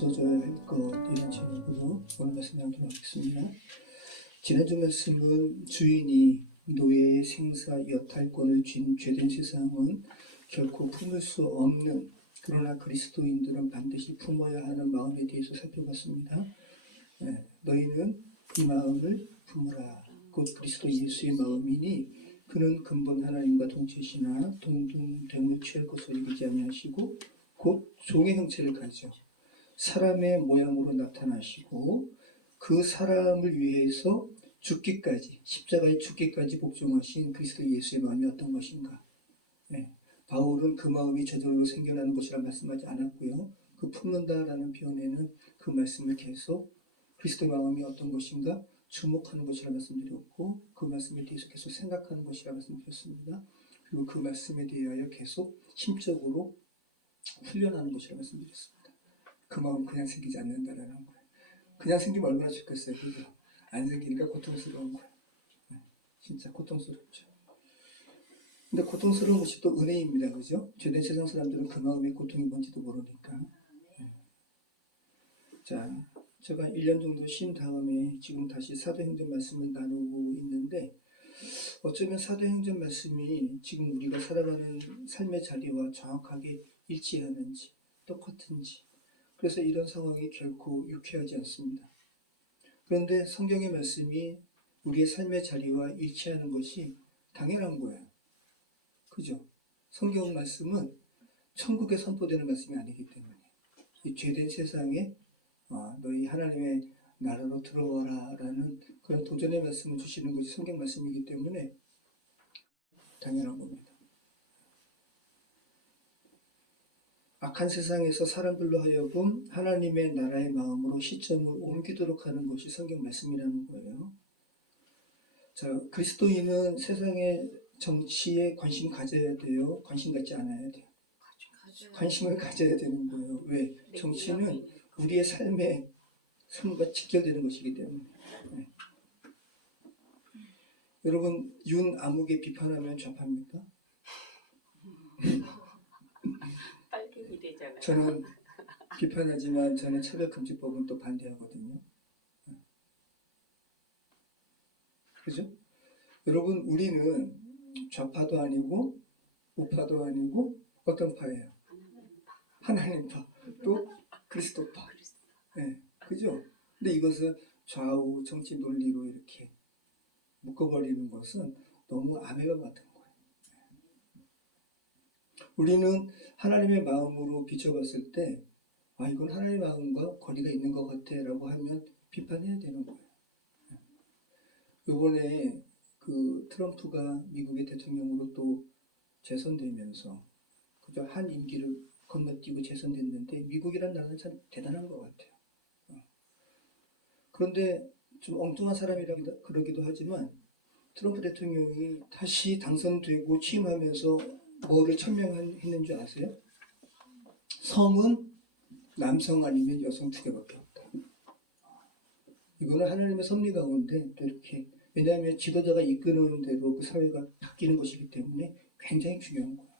부서져야 할 것이라는 제목으로 오늘 말씀 나누도록 하겠습니다. 지난주 말씀은 주인이 노예의 생사 여탈권을 쥔 죄된 세상은 결코 품을 수 없는, 그러나 그리스도인들은 반드시 품어야 하는 마음에 대해서 살펴봤습니다. 너희는 이 마음을 품으라. 곧 그리스도 예수의 마음이니 그는 근본 하나님과 동체시나 동등됨을 취할 것을 여기지 아니하시고 곧 종의 형체를 가져 사람의 모양으로 나타나시고 그 사람을 위해서 죽기까지, 십자가에 죽기까지 복종하신 그리스도 예수의 마음이 어떤 것인가. 바울은 그 마음이 저절로 생겨나는 것이라 말씀하지 않았고요. 그 품는다라는 표현에는 그 말씀을 계속 그리스도의 마음이 어떤 것인가 주목하는 것이라 말씀드렸고, 그 말씀에 대해서 계속 생각하는 것이라 말씀드렸습니다. 그리고 그 말씀에 대하여 계속 심적으로 훈련하는 것이라 말씀드렸습니다. 그 마음 그냥 생기지 않는다라는 거예요. 그냥 생기면 얼마나 좋겠어요. 그죠? 안 생기니까 고통스러운 거예요. 진짜 고통스럽죠. 근데 고통스러운 것이 또 은혜입니다. 그죠? 죄된 세상 사람들은 그 마음의 고통이 뭔지도 모르니까. 자, 제가 1년 정도 쉰 다음에 지금 다시 사도행전 말씀을 나누고 있는데, 어쩌면 사도행전 말씀이 지금 우리가 살아가는 삶의 자리와 정확하게 일치하는지 똑같은지, 그래서 이런 상황이 결코 유쾌하지 않습니다. 그런데 성경의 말씀이 우리의 삶의 자리와 일치하는 것이 당연한 거예요. 그죠? 성경 말씀은 천국에 선포되는 말씀이 아니기 때문에 이 죄된 세상에 너희 하나님의 나라로 들어와라 라는 그런 도전의 말씀을 주시는 것이 성경 말씀이기 때문에 당연한 겁니다. 악한 세상에서 사람들로 하여금 하나님의 나라의 마음으로 시점을 옮기도록 하는 것이 성경 말씀이라는 거예요. 자, 그리스도인은 세상의 정치에 관심 가져야 돼요? 관심 갖지 않아야 돼요? 관심을 가져야 되는 거예요. 왜? 정치는 우리의 삶과 직결되는 것이기 때문에. 여러분, 윤아무개 비판하면 좌파입니까? 빨갱이 되잖아요. 저는 비판하지만 저는 차별금지법은 또 반대하거든요. 그죠? 여러분, 우리는 좌파도 아니고 우파도 아니고 어떤 파예요? 하나님파, 또 그리스도파. 그죠? 근데 이것을 좌우 정치 논리로 이렇게 묶어버리는 것은 너무 아벨론 같은 거예요. 우리는 하나님의 마음으로 비춰봤을 때 이건 하나님의 마음과 거리가 있는 것 같아 라고 하면 비판해야 되는 거예요. 이번에 그 트럼프가 미국의 대통령으로 또 재선되면서 그저 한 임기를 건너뛰고 재선됐는데 미국이라는 나라는 참 대단한 것 같아요. 그런데 좀 엉뚱한 사람이라 그러기도 하지만 트럼프 대통령이 다시 당선되고 취임하면서 뭐를 천명했는 줄 아세요? 성은 남성 아니면 여성 두 개밖에 없다. 이거는 하나님의 섭리 가운데 또 이렇게, 왜냐하면 지도자가 이끄는 대로 그 사회가 바뀌는 것이기 때문에 굉장히 중요한 거예요.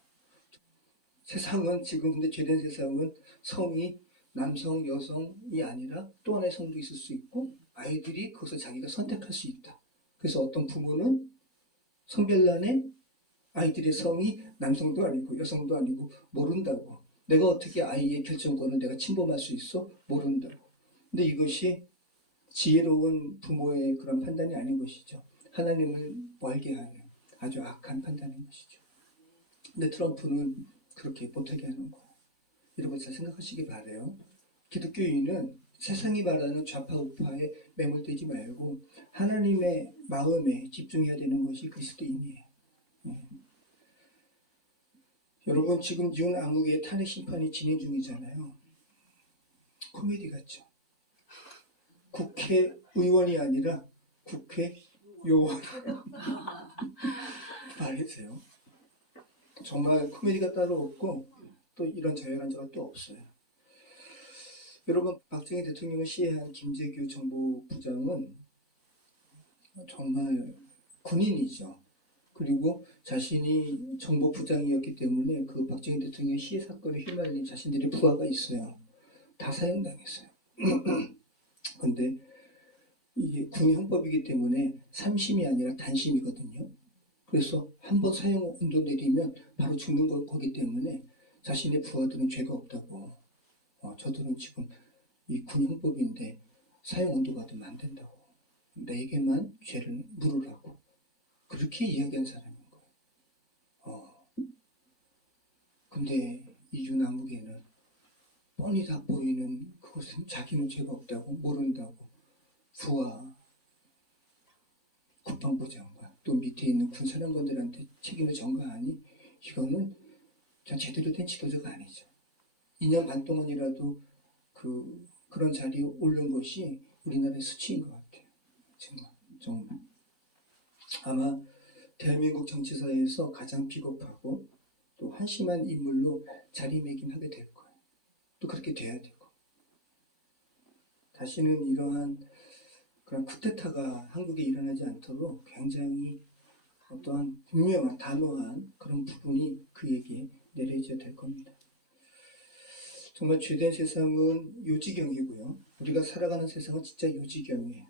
세상은 지금 근데 죄된 세상은 성이 남성, 여성이 아니라 또 하나의 성도 있을 수 있고 아이들이 거기서 자기가 선택할 수 있다. 그래서 어떤 부모는 성별란에 아이들의 성이 남성도 아니고 여성도 아니고 모른다고. 내가 어떻게 아이의 결정권을 내가 침범할 수 있어? 모른다고. 근데 이것이 지혜로운 부모의 그런 판단이 아닌 것이죠. 하나님을 멀게 하는 아주 악한 판단인 것이죠. 근데 트럼프는 그렇게 못하게 하는 거예요. 이런 걸 잘 생각하시기 바라요. 기독교인은 세상이 말하는 좌파 우파에 매몰되지 말고 하나님의 마음에 집중해야 되는 것이 그리스도인이에요. 여러분, 지금 윤아무개의 탄핵 심판이 진행 중이잖아요. 코미디 같죠? 국회의원이 아니라 국회요원. 말해주세요. 정말 코미디가 따로 없고 또 이런 저열한 자가 또 없어요. 여러분, 박정희 대통령을 시해한 김재규 정보부장은 정말 군인이죠. 그리고 자신이 정보부장이었기 때문에 그 박정희 대통령의 시해 사건에 휘말린 자신들의 부하가 있어요. 다 사형당했어요. 근데 이게 군형법이기 때문에 3심이 아니라 단심이거든요. 그래서 한번 사형 온도 내리면 바로 죽는 거기 때문에 자신의 부하들은 죄가 없다고, 저들은 지금 이 군형법인데 사형 온도 받으면 안 된다고, 내게만 죄를 물으라고 그렇게 이야기한 사람인 거예요. 근데 이 유나무게는 뻔히 다 보이는 그것은 자기는 죄가 없다고 모른다고 부하 국방부장과 또 밑에 있는 군사령관들한테 책임을 전가하니 이거는 제대로 된 지도자가 아니죠. 2년 반 동안이라도 그런 자리에 오른 것이 우리나라의 수치인 것 같아요. 정말. 아마 대한민국 정치사에서 가장 비겁하고 또 한심한 인물로 자리매김하게 될 거예요. 또 그렇게 돼야 되고. 다시는 이러한 그런 쿠데타가 한국에 일어나지 않도록 굉장히 어떠한 분명한 단호한 그런 부분이 그에게 내려져야 될 겁니다. 정말 죄된 세상은 요지경이고요. 우리가 살아가는 세상은 진짜 요지경이에요.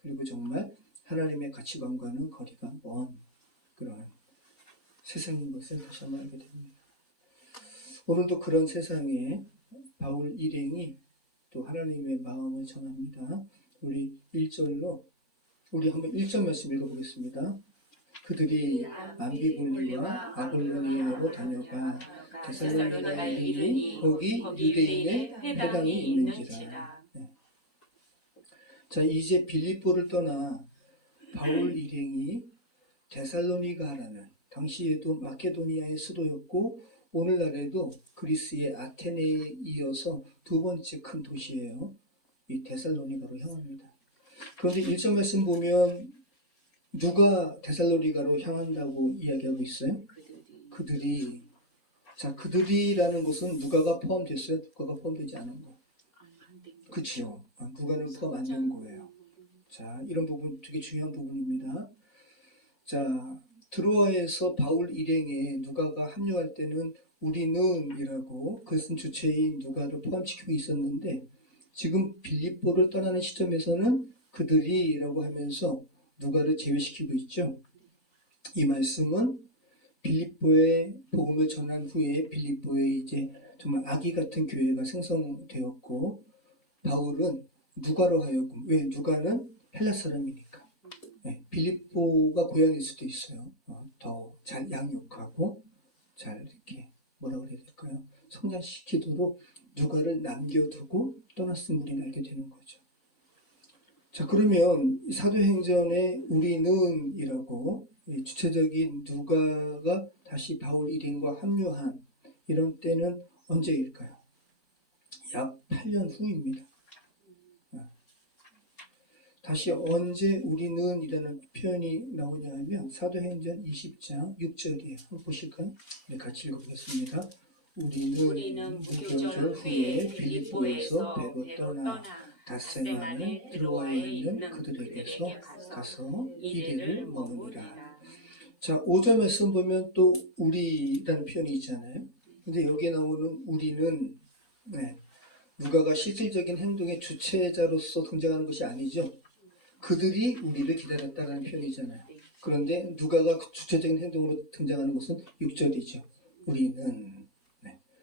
그리고 정말 하나님의 가치관과는 거리가 먼 그런 세상인 것을 다시 한번 알게 됩니다. 오늘도 그런 세상에 바울 일행이 또 하나님의 마음을 전합니다. 우리 1절로 우리 한번 1절 말씀 읽어보겠습니다. 그들이 암비볼리와 아볼로니아로 다녀가 데살로니가에 이르니 거기 유대인의 회당이 있는지라. 자, 이제 빌립보를 떠나 바울 일행이 데살로니가라는 당시에도 마케도니아의 수도였고 오늘날에도 그리스의 아테네에 이어서 두 번째 큰 도시예요. 이 데살로니가로 향합니다. 그런데 1절 말씀 보면 누가 데살로니가로 향한다고 이야기하고 있어요? 그들이. 자, 그들이라는 것은 누가가 포함됐어요? 누가가 포함되지 않은 거. 그렇죠. 누가는 포함 안 된 거예요. 자, 이런 부분 되게 중요한 부분입니다. 자, 드로아에서 바울 일행에 누가가 합류할 때는 우리는이라고 그것은 주체인 누가를 포함시키고 있었는데 지금 빌립보를 떠나는 시점에서는 그들이라고 하면서 누가를 제외시키고 있죠. 이 말씀은 빌립보에 복음을 전한 후에 빌립보에 이제 정말 아기 같은 교회가 생성되었고 바울은 누가로 하여금, 왜 누가는 헬라 사람이니까 빌립보가 고향일 수도 있어요. 더 잘 양육하고 잘 이렇게 뭐라 그래야 될까요? 성장시키도록 누가를 남겨두고 떠났음을 우리는 알게 되는 거죠. 자, 그러면 사도행전에 우리는이라고 주체적인 누가가 다시 바울 일행과 합류한 이런 때는 언제일까요? 약 8년 후입니다. 다시 언제 우리는 이라는 표현이 나오냐 하면 사도행전 20장 6절이에요. 한번 보실까요? 네, 같이 읽어보겠습니다. 우리는 무교절 후에 빌립보에서 배로 떠나 닷새만은 드로아에 있는 그들에게서 가서 이리를 머무니라. 자, 5절 말씀 보면 또 우리라는 표현이 있잖아요. 근데 여기에 나오는 우리는 누가가 실질적인 행동의 주체자로서 등장하는 것이 아니죠. 그들이 우리를 기다렸다는 표현이잖아요. 그런데 누가가 주체적인 행동으로 등장하는 것은 6절이죠. 우리는.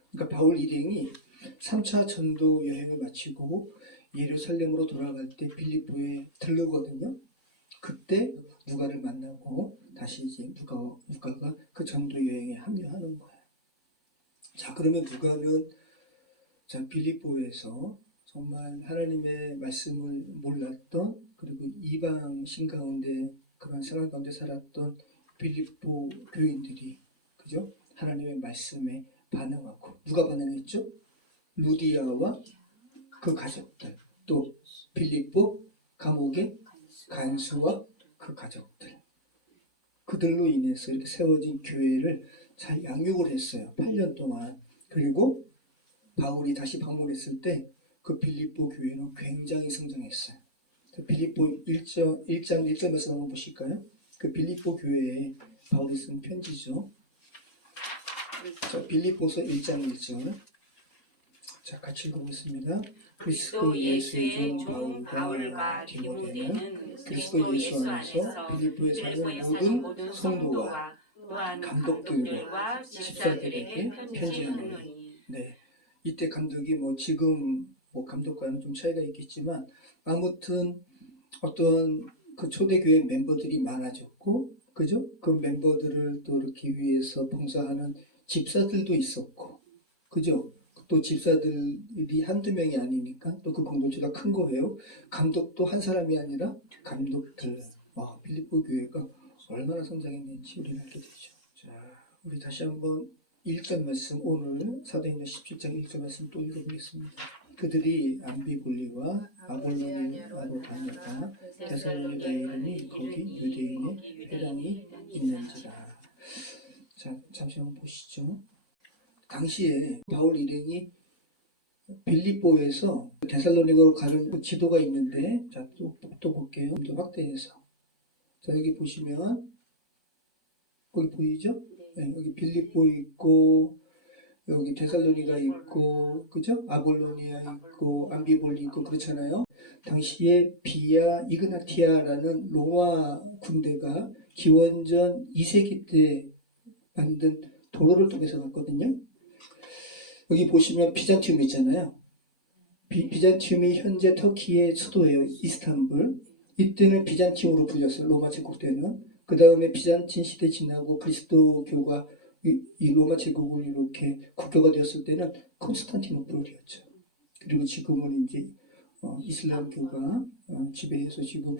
그러니까 바울 일행이 3차 전도 여행을 마치고 예루살렘으로 돌아갈 때 빌립보에 들르거든요. 그때 누가를 만나고 다시 이제 누가가 그 전도 여행에 합류하는 거예요. 자, 그러면 누가는 빌립보에서 정말 하나님의 말씀을 몰랐던 그리고 이방신 가운데 그런 생활 가운데 살았던 빌립보 교인들이 그죠? 하나님의 말씀에 반응하고 누가 반응했죠? 루디아와 그 가족들 또 빌립보 감옥의 간수와 그 가족들 그들로 인해서 이렇게 세워진 교회를 잘 양육을 했어요. 8년 동안. 그리고 바울이 다시 방문했을 때 그 빌립보 교회는 굉장히 성장했어요. 빌립보 1장 1절 말씀 한번 보실까요? 그 빌립보 교회에 바울이 쓴 편지죠. 자, 빌립보서 1장 1절 자, 같이 읽어보겠습니다. 그리스도 그리스도 예수의 종 종 바울과 디모데는 디모데는 그리스도 예수 안에서 빌립보에 사는 모든 성도와 또한 감독들과 감독들과 집사들에게 집사들에게 편지하노니. 편지하노니. 네, 이때 감독이 뭐 지금 뭐 감독과는 좀 차이가 있겠지만 아무튼 어떤 그 초대교회 멤버들이 많아졌고, 그죠? 그 멤버들을 또 이렇게 위해서 봉사하는 집사들도 있었고, 그죠? 또 집사들이 한두 명이 아니니까 또 그 공동체가 큰 거예요. 감독도 한 사람이 아니라 감독들. 와, 빌립보 교회가 얼마나 성장했는지 우리는 알게 되죠. 자, 우리 다시 한번 1절 말씀, 오늘 사도행전 17장 1절 말씀 또 읽어보겠습니다. 그들이 암비볼리와 아볼로니아로 다녔다. 데살로니가에 이르니 거기 유대인의 회당이 있는지라. 자, 잠시 한번 보시죠. 당시에 바울 일행이 빌립보에서 데살로니가로 가는 그 지도가 있는데, 자, 또 볼게요. 좀 더 확대해서. 자, 여기 보시면 거기 보이죠? 네, 여기 빌립보 있고 여기 데살로니가 있고, 그죠? 아볼로니아 있고 암비볼리 있고 그렇잖아요. 당시에 비아 이그나티아라는 로마 군대가 기원전 2세기 때 만든 도로를 통해서 갔거든요. 여기 보시면 비잔티움 있잖아요. 비잔티움이 현재 터키의 수도예요. 이스탄불. 이때는 비잔티움으로 불렸어요. 로마 제국 때는. 그 다음에 비잔틴 시대 지나고 그리스도교가 이 로마 제국을 이렇게 국교가 되었을 때는 콘스탄티노플이었죠. 그리고 지금은 이제 이슬람교가 지배해서 지금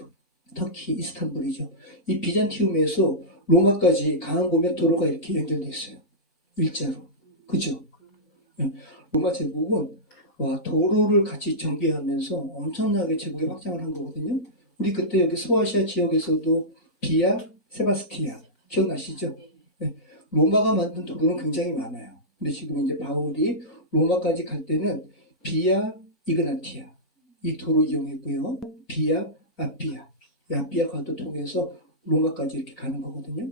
터키 이스탄불이죠. 이 비잔티움에서 로마까지 강을 보면 도로가 이렇게 연결되어 있어요. 일자로. 그죠? 로마 제국은 도로를 같이 정비하면서 엄청나게 제국에 확장을 한 거거든요. 우리 그때 여기 소아시아 지역에서도 비아 세바스티아 기억나시죠? 네. 로마가 만든 도로는 굉장히 많아요. 근데 지금 이제 바울이 로마까지 갈 때는 비아 이그나티아 이 도로 이용했고요. 비아 아피아 아피아 가도 통해서 로마까지 이렇게 가는 거거든요.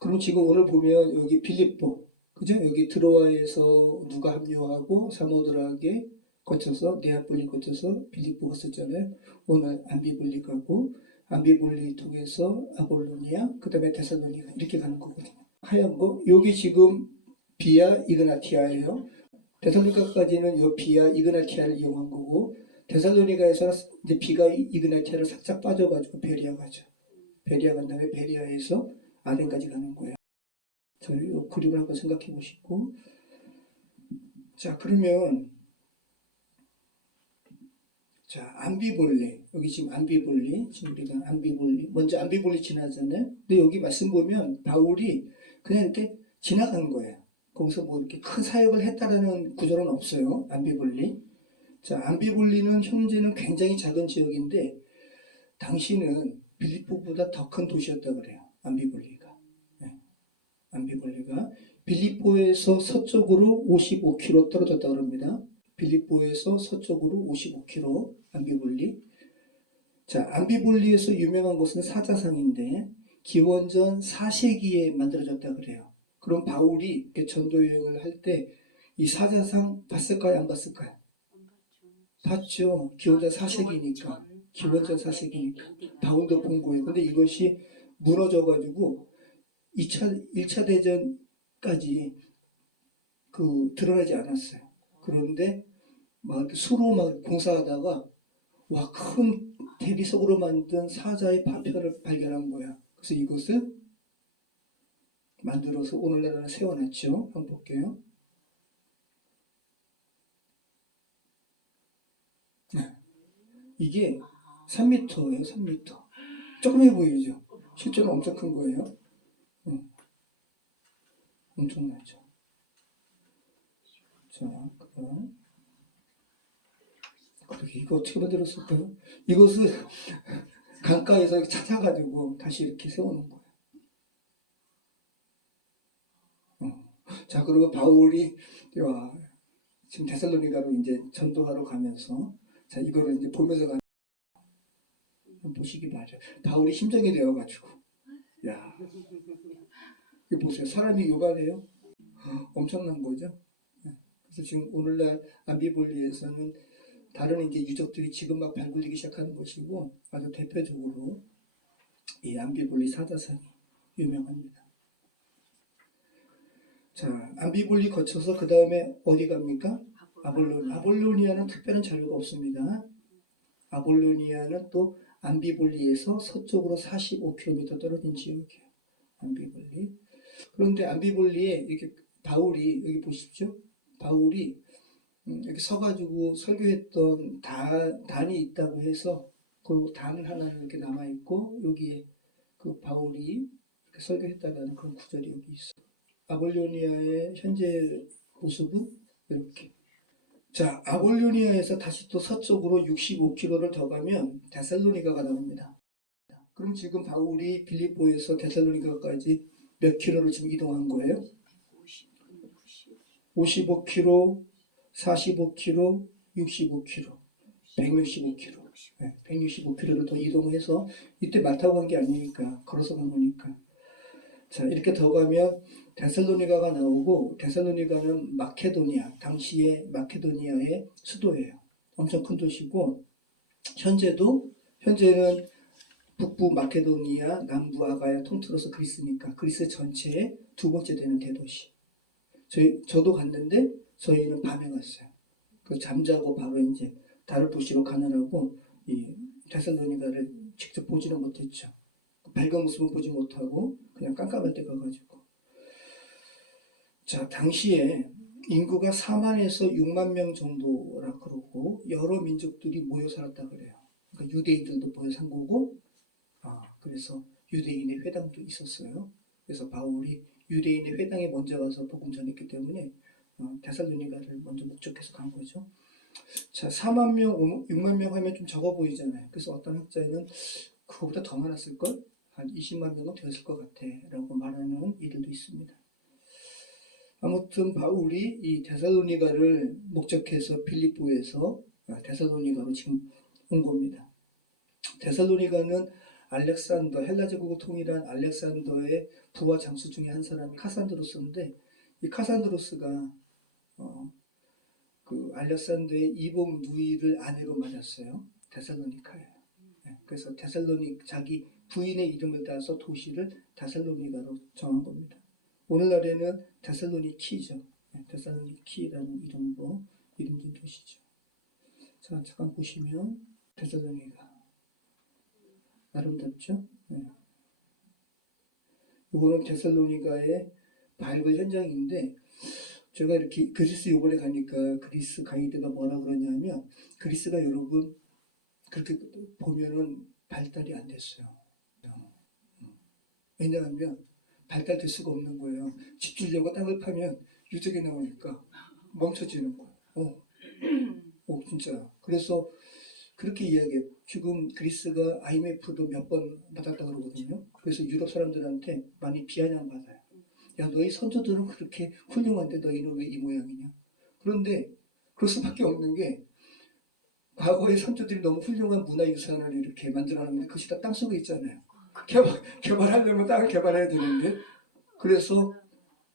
그럼 지금 오늘 보면 여기 빌립보, 그죠? 여기 드로아에서 누가 합류하고 사모드라게 거쳐서 네아폴리 거쳐서 빌립보 갔었잖아요. 오늘 암비볼리 가고 암비볼리 통해서 아볼로니아, 그 다음에 데살로니가 이렇게 가는 거거든요. 하얀 거, 여기 지금 비아 이그나티아예요. 데살로니가까지는 이 비아 이그나티아를 이용한 거고, 데살로니가에서 이제 비가 이그나티아를 살짝 빠져가지고 베리아 가죠. 베리아 간 다음에 베리아에서 아덴까지 가는 거예요. 자, 이 그림을 한번 생각해 보시고, 자, 그러면 자, 암비볼리. 여기 지금 암비볼리. 지금 우리가 암비볼리. 먼저 암비볼리 지나잖아요. 근데 여기 말씀 보면 바울이 그냥 이렇게 지나간 거예요. 거기서 뭐 이렇게 큰 사역을 했다라는 구절은 없어요. 암비볼리. 자, 암비볼리는 현재는 굉장히 작은 지역인데 당시는 빌립보보다 더 큰 도시였다 그래요. 암비볼리가. 네. 암비볼리가 빌립보에서 서쪽으로 55km 떨어졌다 그럽니다. 빌립보에서 서쪽으로 55km 암비볼리. 자, 암비볼리에서 유명한 곳은 사자상인데 기원전 4세기에 만들어졌다 그래요. 그럼 바울이 전도 여행을 할 때 이 사자상 봤을까요? 안 봤을까요? 봤죠. 기원전 4세기니까. 기원전 4세기니까. 바울도 본 거예요. 근데 이것이 무너져가지고 1차 대전까지 드러나지 않았어요. 그런데 막 수로 막 공사하다가 큰 대리석으로 만든 사자의 파편을 발견한 거야. 그래서 이것을 만들어서 오늘날에 세워놨죠. 한번 볼게요. 네. 이게 3m예요. 3m. 조그매 보이죠? 실제로 엄청 큰 거예요. 엄청나죠. 자, 그다음. 그러게 이거 어떻게 만들었을까요? 이것을 강가에서 찾아가지고 다시 이렇게 세우는 거예요. 자, 그리고 바울이 지금 데살로니가로 이제 전도하러 가면서 자, 이거를 이제 보면서 보시기 바라요. 바울이 심정이 되어가지고 야, 이거 보세요. 사람이 요가래요. 엄청난 거죠. 그래서 지금 오늘날 암비볼리에서는 다른 이제 유적들이 지금 막 발굴되기 시작하는 것이고 아주 대표적으로 이 암비볼리 사자상이 유명합니다. 자, 암비볼리 거쳐서 그 다음에 어디 갑니까? 아볼로니아는 특별한 자료가 없습니다. 아볼로니아는 또 암비볼리에서 서쪽으로 45km 떨어진 지역이에요. 암비볼리. 그런데 암비볼리에 이렇게 바울이 여기 보십시오. 바울이 이렇게 서가지고 설교했던 단이 있다고 해서 그 단 하나는 이렇게 남아 있고 여기에 그 바울이 이렇게 설교했다는 그런 구절이 여기 있어요. 아볼로니아의 현재 모습은 이렇게. 자, 아볼로니아에서 다시 또 서쪽으로 65km를 더 가면 데살로니가가 나옵니다. 그럼 지금 바울이 빌립보에서 데살로니가까지 몇 킬로를 지금 이동한 거예요? 55km, 45km, 65km, 165km. 165km를 더 이동해서 이때 말 타고 간 게 아니니까 걸어서 간 거니까. 자, 이렇게 더 가면 데살로니가가 나오고 데살로니가는 마케도니아, 당시의 마케도니아의 수도예요. 엄청 큰 도시고 현재는 북부 마케도니아, 남부 아가야 통틀어서 그리스니까 그리스 전체의 두 번째 되는 대도시. 저도 갔는데 저희는 밤에 갔어요. 그 잠자고 바로 이제 다른 도시로 가느라고 이 데살로니가를 직접 보지는 못했죠. 밝은 모습은 보지 못하고 그냥 깜깜할 때 가가지고. 자, 당시에 인구가 4만에서 6만 명 정도라 그러고 여러 민족들이 모여 살았다 그래요. 그러니까 유대인들도 모여 산 거고, 그래서 유대인의 회당도 있었어요. 그래서 바울이 유대인의 회당에 먼저 가서 복음 전했기 때문에 데살로니가를 먼저 목적해서 간 거죠. 자, 4만 명, 6만 명 하면 좀 적어 보이잖아요. 그래서 어떤 학자는 그거보다 더 많았을걸? 한 20만 명은 되었을 것 같아 라고 말하는 이들도 있습니다. 아무튼 바울이 이 데살로니가를 목적해서 빌립보에서 데살로니가로 지금 온 겁니다. 데살로니가는 알렉산더, 헬라 제국을 통일한 알렉산더의 부하 장수 중에 한 사람이 카산드로스인데 이 카산드로스가 그 알렉산더의 이복 누이를 아내로 맞았어요. 데살로니카예요. 그래서 자기 부인의 이름을 따서 도시를 데살로니가로 정한 겁니다. 오늘날에는 데살로니키죠. 데살로니키라는 이름으로 이름진 도시죠. 자, 잠깐 보시면 데살로니가 아름답죠? 이거는 데살로니가의 발굴 현장인데 제가 이렇게 그리스 요번에 가니까 그리스 가이드가 뭐라 그러냐면 그리스가 여러분 그렇게 보면은 발달이 안 됐어요. 왜냐하면 발달될 수가 없는 거예요. 집 주려고 땅을 파면 유적이 나오니까 멈춰지는 거예요. 진짜. 그래서 그렇게 이야기해요. 지금 그리스가 IMF도 몇 번 받았다 그러거든요. 그래서 유럽 사람들한테 많이 비아냥받아요. 야, 너희 선조들은 그렇게 훌륭한데 너희는 왜 이 모양이냐? 그런데 그럴 수밖에 없는 게 과거의 선조들이 너무 훌륭한 문화유산을 이렇게 만들어놨는데 그것이 다 땅속에 있잖아요. 개발하려면 땅을 개발해야 되는데 그래서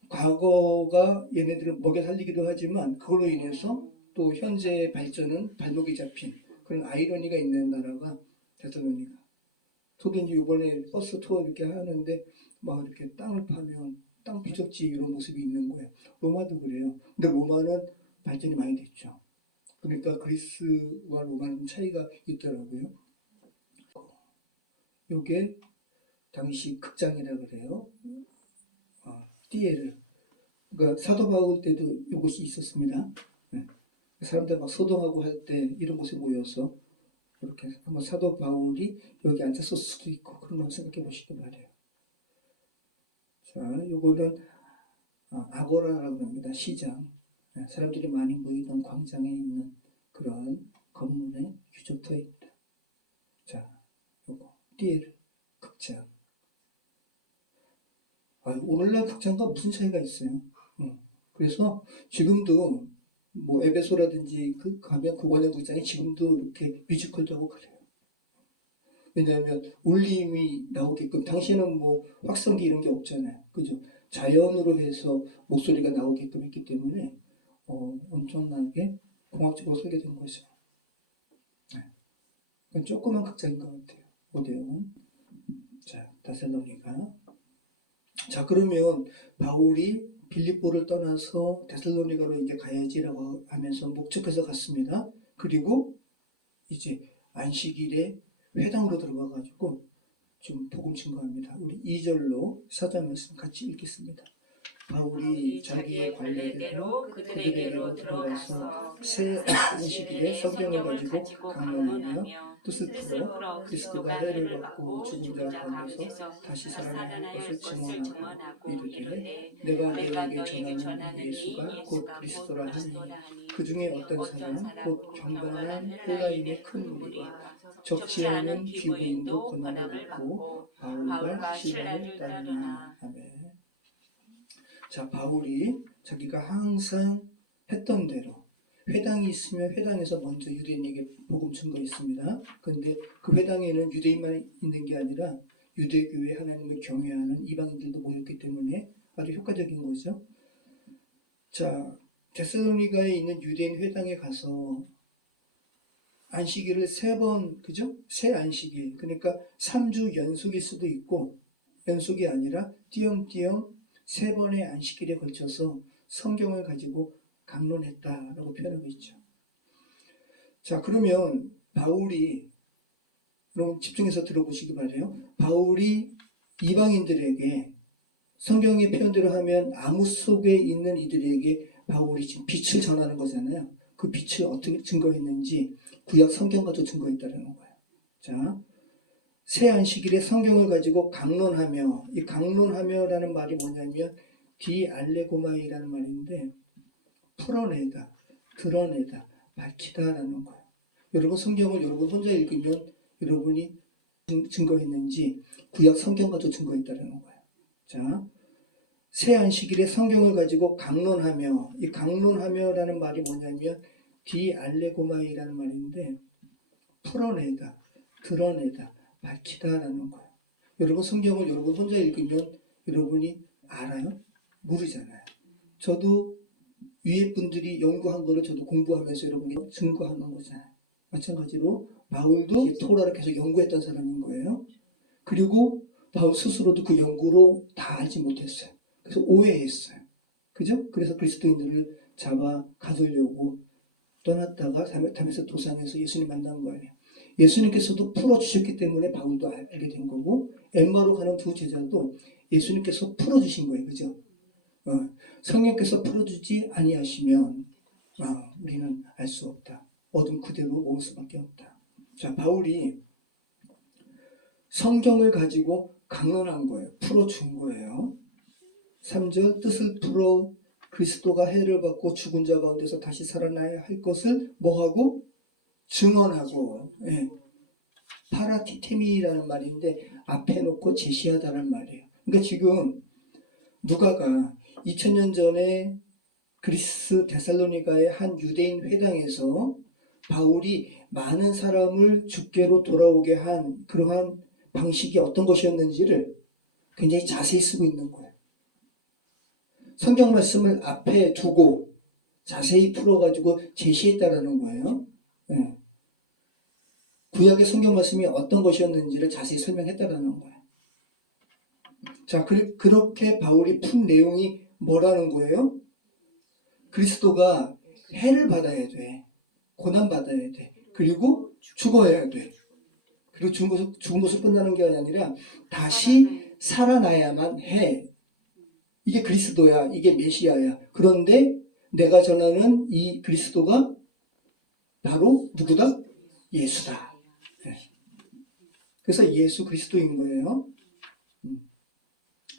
과거가 얘네들을 먹여 살리기도 하지만 그걸로 인해서 또 현재의 발전은 발목이 잡힌 그런 아이러니가 있는 나라가 데살로니가. 저도 이제 이번에 버스 투어 이렇게 하는데 막 이렇게 땅을 파면 땅 비적지 이런 모습이 있는 거예요. 로마도 그래요. 근데 로마는 발전이 많이 됐죠. 그러니까 그리스와 로마는 차이가 있더라고요. 요게 당시 극장이라 그래요. 띠에르. 그러니까 사도 바울 때도 이곳이 있었습니다. 사람들 막 소동하고 할 때 이런 곳에 모여서 이렇게 한번 사도 바울이 여기 앉았을 수도 있고 그런 걸 생각해 보시기 바래요. 자, 요거는 아고라라고 합니다. 시장. 사람들이 많이 모이던 광장에 있는 그런 건물의 유적터입니다. 자, 요거 띠에르 극장. 오늘날 극장과 무슨 차이가 있어요? 그래서 지금도 뭐 에베소라든지 가면 고관형 극장이 지금도 이렇게 뮤지컬도 하고 그래요. 왜냐하면 울림이 나오게끔 당시에는 뭐 확성기 이런 게 없잖아요. 그죠? 자연으로 해서 목소리가 나오게끔 했기 때문에 엄청나게 공학적으로 설계된 거죠. 네. 조그만 극장인 것 같아요. 오대원. 자, 데살로니가. 자, 그러면 바울이 빌립보를 떠나서 데살로니가로 이제 가야지라고 하면서 목적해서 갔습니다. 그리고 이제 안식일에 회당으로 들어가가지고 좀 복음 증거합니다. 우리 2절로 사장 말씀 같이 읽겠습니다. 바울이 자기의 관례대로 그들에게로 들어가서 새 안식일에 성경을 가지고 강론하며 뜻을 풀어 그리스도가 해를 받고 죽은 자 가운데서 다시 살아나는 것을 증언하고 이르되 내가 너에게 전하는 예수가 곧 그리스도라 하니 그 중에 어떤 사람 곧 경건한 헬라인의 큰 무리와 적지 않은 귀부인도 고난을 받고 바울과 실라를 따르나. 아멘. 자, 바울이 자기가 항상 했던 대로 회당이 있으면 회당에서 먼저 유대인에게 복음 증거했습니다. 그런데 그 회당에는 유대인만 있는 게 아니라 유대교회 하나님을 경외하는 이방인들도 모였기 때문에 아주 효과적인 거죠. 자, 데살로니가에 있는 유대인 회당에 가서 안식일을 3번, 그죠? 새 안식일. 그러니까 3주 연속일 수도 있고 연속이 아니라 띄엄띄엄 3번의 안식일에 걸쳐서 성경을 가지고 강론했다라고 표현하고 있죠. 자, 그러면 바울이, 여러분 집중해서 들어보시기 바라요. 바울이 이방인들에게 성경의 표현대로 하면 암흑 속에 있는 이들에게 바울이 지금 빛을 전하는 거잖아요. 그 빛을 어떻게 증거했는지 구약 성경과도 증거했다는 거예요. 자, 새 안식일에 성경을 가지고 강론하며, 이 강론하며라는 말이 뭐냐면 디알레고마이라는 말인데 풀어내다, 드러내다, 밝히다라는 거예요. 여러분 성경을 여러분 혼자 읽으면 여러분이 증거했는지 구약 성경과도 증거했다는 거예요. 자, 새 안식일에 성경을 가지고 강론하며, 이 강론하며라는 말이 뭐냐면 디알레고마이라는 말인데 풀어내다, 드러내다, 밝히다라는 거예요. 여러분 성경을 여러분 혼자 읽으면 여러분이 알아요? 모르잖아요. 저도 위에 분들이 연구한 거를 저도 공부하면서 여러분이 증거하는 거잖아요. 마찬가지로 바울도 토라를 계속 연구했던 사람인 거예요. 그리고 바울 스스로도 그 연구로 다 알지 못했어요. 그래서 오해했어요. 그죠? 그래서 그리스도인들을 잡아 가두려고 떠났다가 담에서 도상에서 예수님 만난 거예요. 예수님께서도 풀어주셨기 때문에 바울도 알게 된 거고, 엠마로 가는 두 제자도 예수님께서 풀어주신 거예요. 그죠? 성령께서 풀어주지 아니하시면 우리는 알 수 없다. 어둠 그대로 모을 수밖에 없다. 자, 바울이 성경을 가지고 강론한 거예요. 풀어준 거예요. 3절 뜻을 풀어 그리스도가 해를 받고 죽은 자 가운데서 다시 살아나야 할 것을 뭐하고? 증언하고. 예. 파라티테미라는 말인데 앞에 놓고 제시하다는 말이에요. 그러니까 지금 누가가 2000년 전에 그리스 데살로니가의 한 유대인 회당에서 바울이 많은 사람을 주께로 돌아오게 한 그러한 방식이 어떤 것이었는지를 굉장히 자세히 쓰고 있는 거예요. 성경 말씀을 앞에 두고 자세히 풀어가지고 제시했다라는 거예요. 네. 구약의 성경 말씀이 어떤 것이었는지를 자세히 설명했다라는 거예요. 자, 그렇게 바울이 푼 내용이 뭐라는 거예요? 그리스도가 해를 받아야 돼. 고난받아야 돼. 그리고 죽어야 돼. 그리고 죽은 것으로 끝나는 게 아니라 다시 살아나야만 해. 이게 그리스도야. 이게 메시아야. 그런데 내가 전하는 이 그리스도가 바로 누구다? 예수다. 네. 그래서 예수 그리스도인 거예요.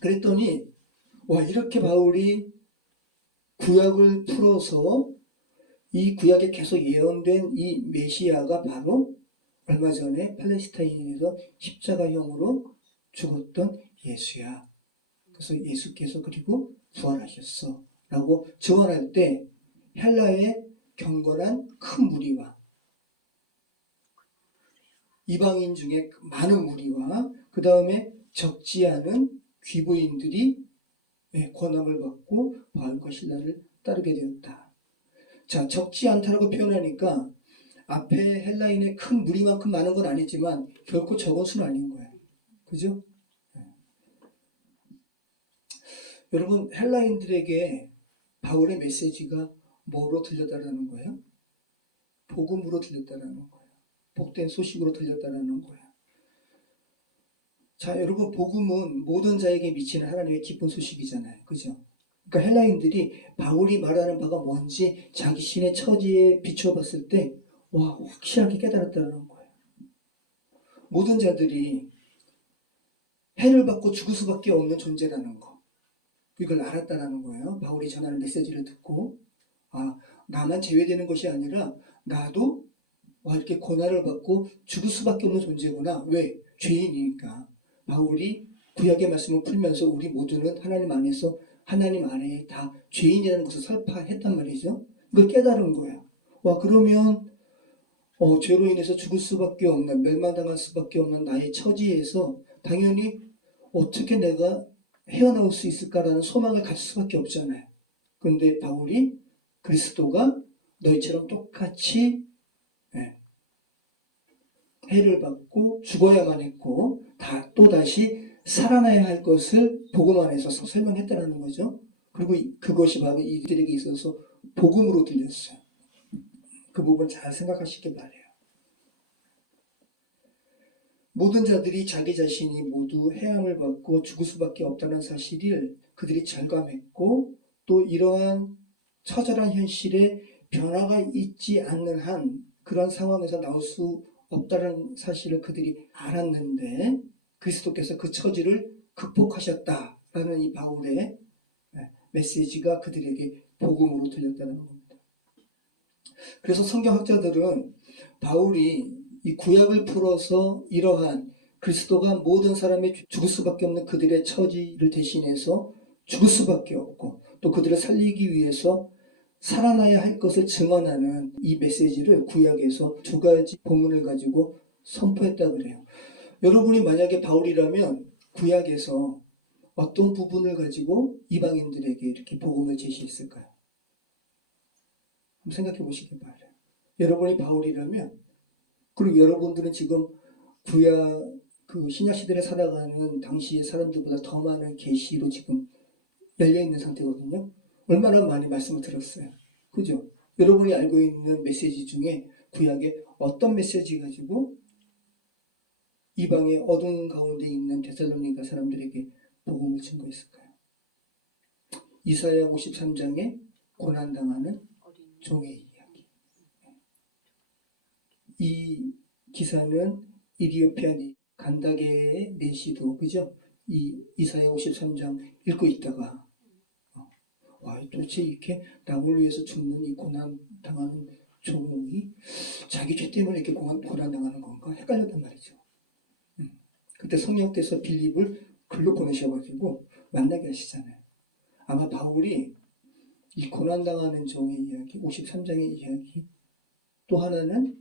그랬더니 이렇게 바울이 구약을 풀어서 이 구약에 계속 예언된 이 메시아가 바로 얼마 전에 팔레스타인에서 십자가형으로 죽었던 예수야. 그래서 예수께서 그리고 부활하셨어 라고 증언할 때 헬라의 경건한 큰 무리와 이방인 중에 많은 무리와 그 다음에 적지 않은 귀부인들이 권함을 받고 바울과 실라를 따르게 되었다. 자, 적지 않다라고 표현하니까 앞에 헬라인의 큰 무리만큼 많은 건 아니지만 결코 적은 수는 아닌 거예요. 그죠? 여러분, 헬라인들에게 바울의 메시지가 뭐로 들렸다라는 거예요? 복음으로 들렸다라는 거예요. 복된 소식으로 들렸다라는 거예요. 자, 여러분, 복음은 모든 자에게 미치는 하나님의 기쁜 소식이잖아요. 그죠? 그러니까 헬라인들이 바울이 말하는 바가 뭔지 자기 신의 처지에 비춰봤을 때, 와, 확실하게 깨달았다는 거예요. 모든 자들이 해를 받고 죽을 수밖에 없는 존재라는 거. 이걸 알았다라는 거예요. 바울이 전하는 메시지를 듣고, 아, 나만 제외되는 것이 아니라 나도 와, 이렇게 고난을 받고 죽을 수밖에 없는 존재구나. 왜? 죄인이니까. 바울이 구약의 말씀을 풀면서 우리 모두는 하나님 안에 다 죄인이라는 것을 설파했단 말이죠. 이걸 깨달은 거예요. 와, 그러면 죄로 인해서 죽을 수밖에 없는, 멸망당할 수밖에 없는 나의 처지에서 당연히 어떻게 내가 헤어나올 수 있을까라는 소망을 가질 수밖에 없잖아요. 그런데 바울이 그리스도가 너희처럼 똑같이 해를 받고 죽어야만 했고 또다시 살아나야 할 것을 복음 안에서 설명했다는 거죠. 그리고 그것이 바로 이들에게 있어서 복음으로 들렸어요. 그 부분 잘 생각하시길 바라요. 모든 자들이 자기 자신이 모두 해함을 받고 죽을 수밖에 없다는 사실을 그들이 절감했고 또 이러한 처절한 현실에 변화가 있지 않는 한 그런 상황에서 나올 수 없다는 사실을 그들이 알았는데 그리스도께서 그 처지를 극복하셨다라는 이 바울의 메시지가 그들에게 복음으로 들렸다는 겁니다. 그래서 성경학자들은 바울이 이 구약을 풀어서 이러한 그리스도가 모든 사람이 죽을 수밖에 없는 그들의 처지를 대신해서 죽을 수밖에 없고 또 그들을 살리기 위해서 살아나야 할 것을 증언하는 이 메시지를 구약에서 두 가지 본문을 가지고 선포했다 그래요. 여러분이 만약에 바울이라면 구약에서 어떤 부분을 가지고 이방인들에게 이렇게 복음을 제시했을까요? 한번 생각해 보시기 바라요. 여러분이 바울이라면 그리고 여러분들은 지금 구약 그 신약 시대에 살아가는 당시의 사람들보다 더 많은 계시로 지금 열려 있는 상태거든요. 얼마나 많이 말씀을 들었어요. 그죠? 여러분이 알고 있는 메시지 중에 구약에 어떤 메시지 가지고 이방의 어두운 가운데 있는 데살로니가 사람들에게 복음을 증거했을까요? 이사야 53장에 고난당하는 종의 이야기. 이 기사는 이디오피아 간다게의 내시도 그죠? 이 이사야 53장 읽고 있다가 와, 도대체 이렇게 남을 위해서 죽는 이 고난 당하는 종이 자기 죄 때문에 이렇게 고난 당하는 건가 헷갈렸단 말이죠. 그때 성령께서 빌립을 글로 보내셔가지고 만나게 하시잖아요. 아마 바울이 이 고난 당하는 종의 이야기, 53장의 이야기, 또 하나는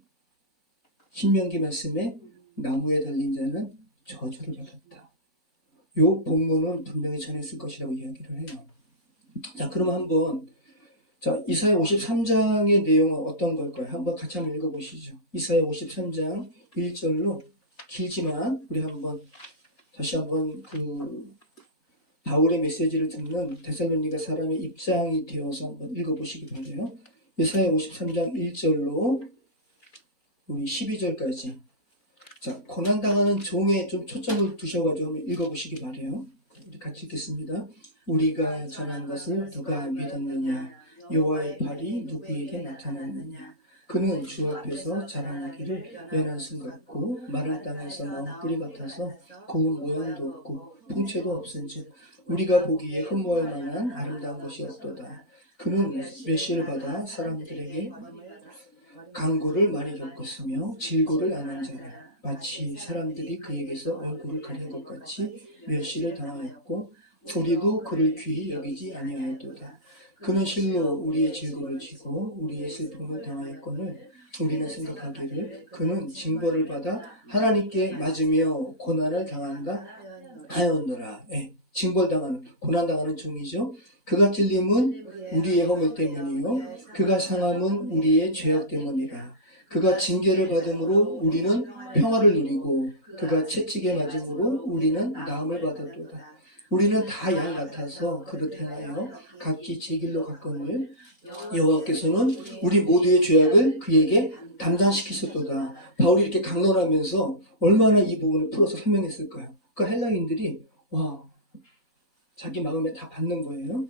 신명기 말씀에 나무에 달린 자는 저주를 받았다. 이 본문은 분명히 전했을 것이라고 이야기를 해요. 자, 그러면 한번 이사야 53장의 내용은 어떤 걸까요? 한번 같이 한번 읽어보시죠. 이사야 53장 1절로 길지만 우리 한번 다시 한번 그 바울의 메시지를 듣는 데살로니가 사람의 입장이 되어서 한번 읽어보시기 바라요. 이사야 53장 1절로 우리 12절까지 자, 고난당하는 종에 좀 초점을 두셔가지고 한번 읽어보시기 바라요. 같이 읽겠습니다. 우리가 전한 것을 누가 믿었느냐? 여호와의 팔이 누구에게 나타났느냐? 그는 주 앞에서 자라나기를 연한 순 같고 마른 땅에서 나온 뿌리 같아서 고운 모양도 없고 풍채도 없은즉 우리가 보기에 흠모할 만한 아름다운 것이 없도다. 그는 멸시를 받아 사람들에게 강고를 많이 겪었으며 질고를 안한 자라. 마치 사람들이 그에게서 얼굴을 가린 것 같이 멸시를 당하였고 우리도 그를 귀히 여기지 아니하였도다. 그는 실로 우리의 질고를 지고 우리의 슬픔을 당하였거늘 우리는 생각하기를 그는 징벌을 받아 하나님께 맞으며 고난을 당한다 하였노라. 예. 징벌당하는, 고난당하는 종이죠. 그가 찔림은 우리의 허물 때문이요 그가 상함은 우리의 죄악 때문이라. 그가 징계를 받음으로 우리는 평화를 누리고 그가 채찍에 맞음으로 우리는 나음을 받았도다. 우리는 다 양 같아서 그릇 행하여 각기 제 길로 갔거늘 여호와께서는 우리 모두의 죄악을 그에게 담당시키셨도다. 바울이 이렇게 강론하면서 얼마나 이 부분을 풀어서 설명했을까요? 그러니까 헬라인들이 와, 자기 마음에 다 받는 거예요.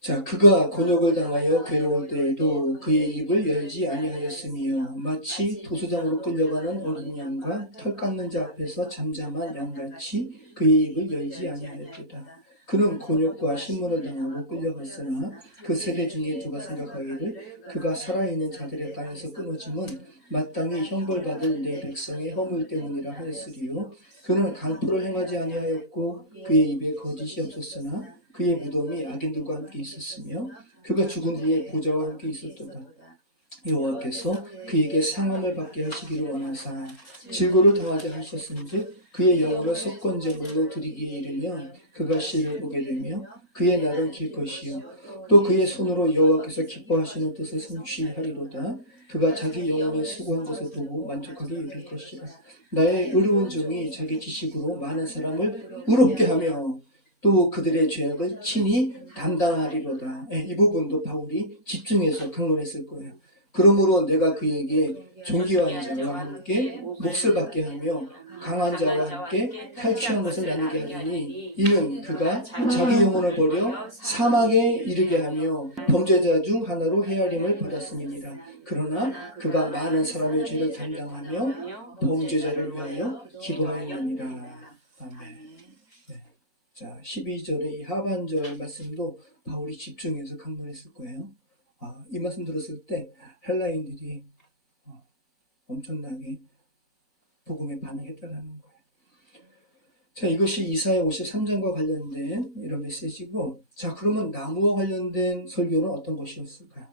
자, 그가 곤욕을 당하여 괴로울 때에도 그의 입을 열지 아니하였으며 마치 도수장으로 끌려가는 어린 양과 털 깎는 자 앞에서 잠잠한 양같이 그의 입을 열지 아니하였도다. 그는 곤욕과 신문을 당하고 끌려갔으나 그 세대 중에 누가 생각하기를 그가 살아있는 자들의 땅에서 끊어짐은 마땅히 형벌받을 내 백성의 허물 때문이라 하였으리요. 그는 강포를 행하지 아니하였고 그의 입에 거짓이 없었으나 그의 무덤이 악인들과 함께 있었으며 그가 죽은 후에 보좌와 함께 있었도다. 여호와께서 그에게 상함을 받게 하시기를 원하사 질고를 당하게 하셨은즉 그의 영혼을 속건제물로 드리기에 이르면 그가 씨를 보게 되며 그의 날은 길 것이요 또 그의 손으로 여호와께서 기뻐하시는 뜻을 성취하리로다. 그가 자기 영혼이 수고한 것을 보고 만족하게 이를 것이라. 나의 의로운 종이 자기 지식으로 많은 사람을 의롭게 하며 또 그들의 죄악을 친히 담당하리로다. 이 부분도 바울이 집중해서 강론했을 거예요. 그러므로 내가 그에게 존귀한 자와 함께 몫을 받게 하며 강한 자와 함께 탈취한 것을 나누게 하리니 이는 그가 자기 영혼을 버려 사망에 이르게 하며 범죄자 중 하나로 헤아림을 받았음이니라. 그러나 그가 많은 사람의 죄를 담당하며 범죄자를 위하여 기도하였느니라. 아멘. 자, 12절의 이 하반절 말씀도 바울이 집중해서 강론했을 거예요. 이 말씀 들었을 때 헬라인들이 엄청나게 복음에 반응했다라는 거예요. 자, 이것이 이사야 53장과 관련된 이런 메시지고, 자, 그러면 나무와 관련된 설교는 어떤 것이었을까요?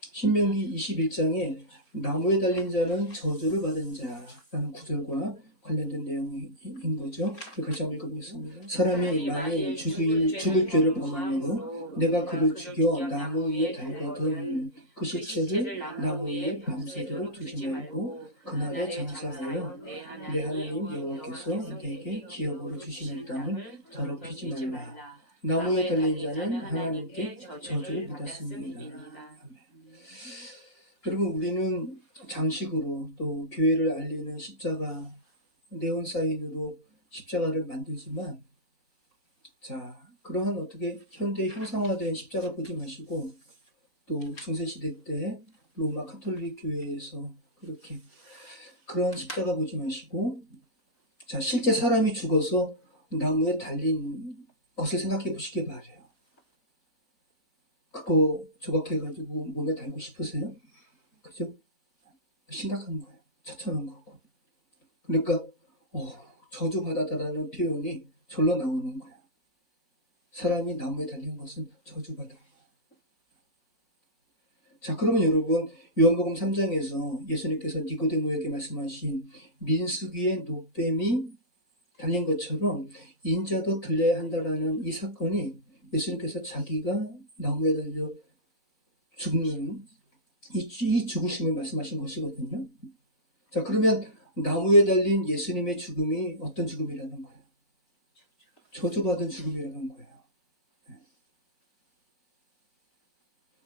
신명기 21장에 나무에 달린 자는 저주를 받은 자라는 구절과 관련된 내용인 거죠. 같이 한번 읽어보겠습니다. 사람이 만일 죽을 죄를 범하므로 내가 그를 죽여 나무 위에 달거든 그 시체를 나무 위에 밤새도록 두지 말고 그날에 장사하여 내 하나님 여호와께서 내게 기업으로 주시는 땅을 더럽히지 말라. 나무에 달린 자는 하나님께 저주를 받았습니다. 여러분, 우리는 장식으로 또 교회를 알리는 십자가 네온 사인으로 십자가를 만들지만, 자, 그러한 어떻게 현대 형상화된 십자가 보지 마시고 또 중세시대 때 로마 카톨릭 교회에서 그렇게 그런 십자가 보지 마시고, 자, 실제 사람이 죽어서 나무에 달린 것을 생각해 보시기 바래요. 그거 조각해가지고 몸에 달고 싶으세요? 그죠? 심각한 거예요. 처참한 거고. 그러니까 저주받았다라는 표현이 절로 나오는 거예요. 사람이 나무에 달린 것은 저주받은 거예요. 자, 그러면 여러분, 요한복음 3장에서 예수님께서 니고데모에게 말씀하신 민수기의 노뱀이 달린 것처럼 인자도 들려야 한다라는 이 사건이 예수님께서 자기가 나무에 달려 죽는 이 죽으심을 말씀하신 것이거든요. 자, 그러면 나무에 달린 예수님의 죽음이 어떤 죽음이라는 거예요? 저주받은 죽음이라는 거예요.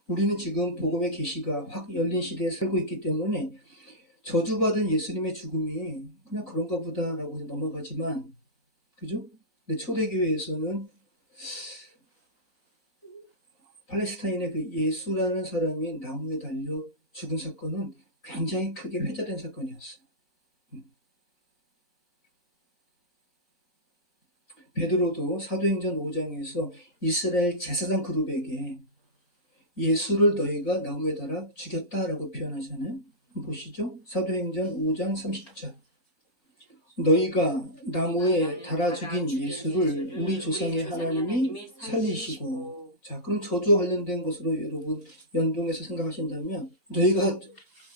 우리는 지금 복음의 계시가 확 열린 시대에 살고 있기 때문에 저주받은 예수님의 죽음이 그냥 그런가 보다라고 넘어가지만, 그죠? 근데 초대교회에서는 팔레스타인의 그 예수라는 사람이 나무에 달려 죽은 사건은 굉장히 크게 회자된 사건이었어요. 베드로도 사도행전 5장에서 이스라엘 제사장 그룹에게 예수를 너희가 나무에 달아 죽였다라고 표현하잖아요. 보시죠. 사도행전 5장 30절. 너희가 나무에 달아 죽인 예수를 우리 조상의 하나님이 살리시고. 자, 그럼 저주와 관련된 것으로 여러분 연동해서 생각하신다면, 너희가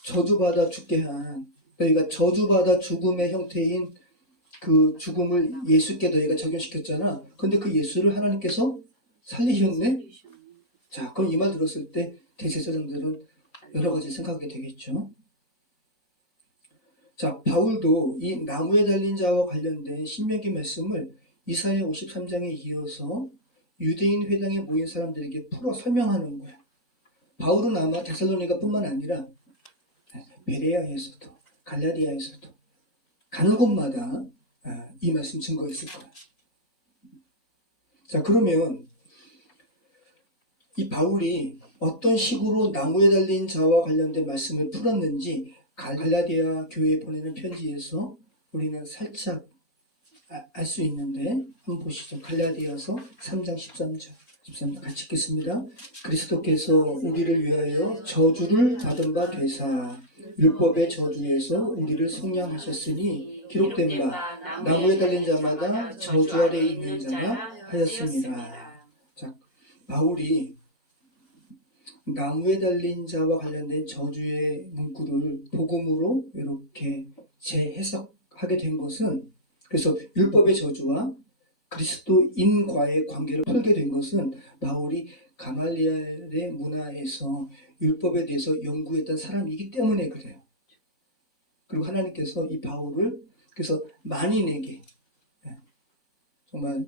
저주받아 죽게 한, 너희가 저주받아 죽음의 형태인 그 죽음을 예수께 너희가 적용시켰잖아. 근데 그 예수를 하나님께서 살리셨네? 자, 그럼 이 말 들었을 때 대제사장들은 여러 가지 생각하게 되겠죠. 자, 바울도 이 나무에 달린 자와 관련된 신명기 말씀을 이사야 53장에 이어서 유대인 회당에 모인 사람들에게 풀어 설명하는 거야. 바울은 아마 데살로니가뿐만 아니라 베레아에서도 갈라디아에서도 가는 곳마다 이 말씀 증거했을 거야. 자, 그러면 이 바울이 어떤 식으로 나무에 달린 자와 관련된 말씀을 풀었는지 갈라디아 교회에 보내는 편지에서 우리는 살짝 알 수 있는데 한번 보시죠. 갈라디아서 3장 13절 같이 읽겠습니다. 그리스도께서 우리를 위하여 저주를 받은 바 되사 율법의 저주에서 우리를 속량하셨으니 기록된 바 나무에 달린 자마다 저주 아래 있는 자라 하였습니다. 자, 바울이 나무에 달린 자와 관련된 저주의 문구를 복음으로 이렇게 재해석하게 된 것은, 그래서 율법의 저주와 그리스도인과의 관계를 풀게 된 것은 바울이 가말리엘의 문화에서 율법에 대해서 연구했던 사람이기 때문에 그래요. 그리고 하나님께서 이 바울을 그래서 만인에게, 정말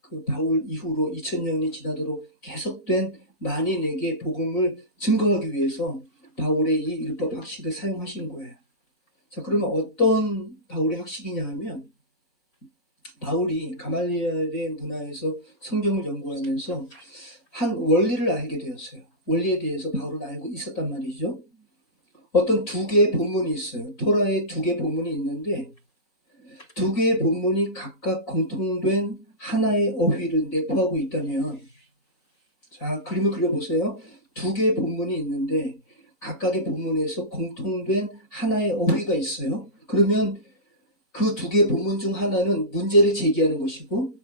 그 바울 이후로 2000년이 지나도록 계속된 만인에게 복음을 증거하기 위해서 바울의 이 율법 학식을 사용하신 거예요. 자, 그러면 어떤 바울의 학식이냐 하면, 바울이 가말리엘의 문화에서 성경을 연구하면서 한 원리를 알게 되었어요. 원리에 대해서 바울은 알고 있었단 말이죠. 어떤 두 개의 본문이 있어요. 토라에 두 개의 본문이 있는데 두 개의 본문이 각각 공통된 하나의 어휘를 내포하고 있다면, 자, 그림을 그려보세요. 두 개의 본문이 있는데 각각의 본문에서 공통된 하나의 어휘가 있어요. 그러면 그 두 개의 본문 중 하나는 문제를 제기하는 것이고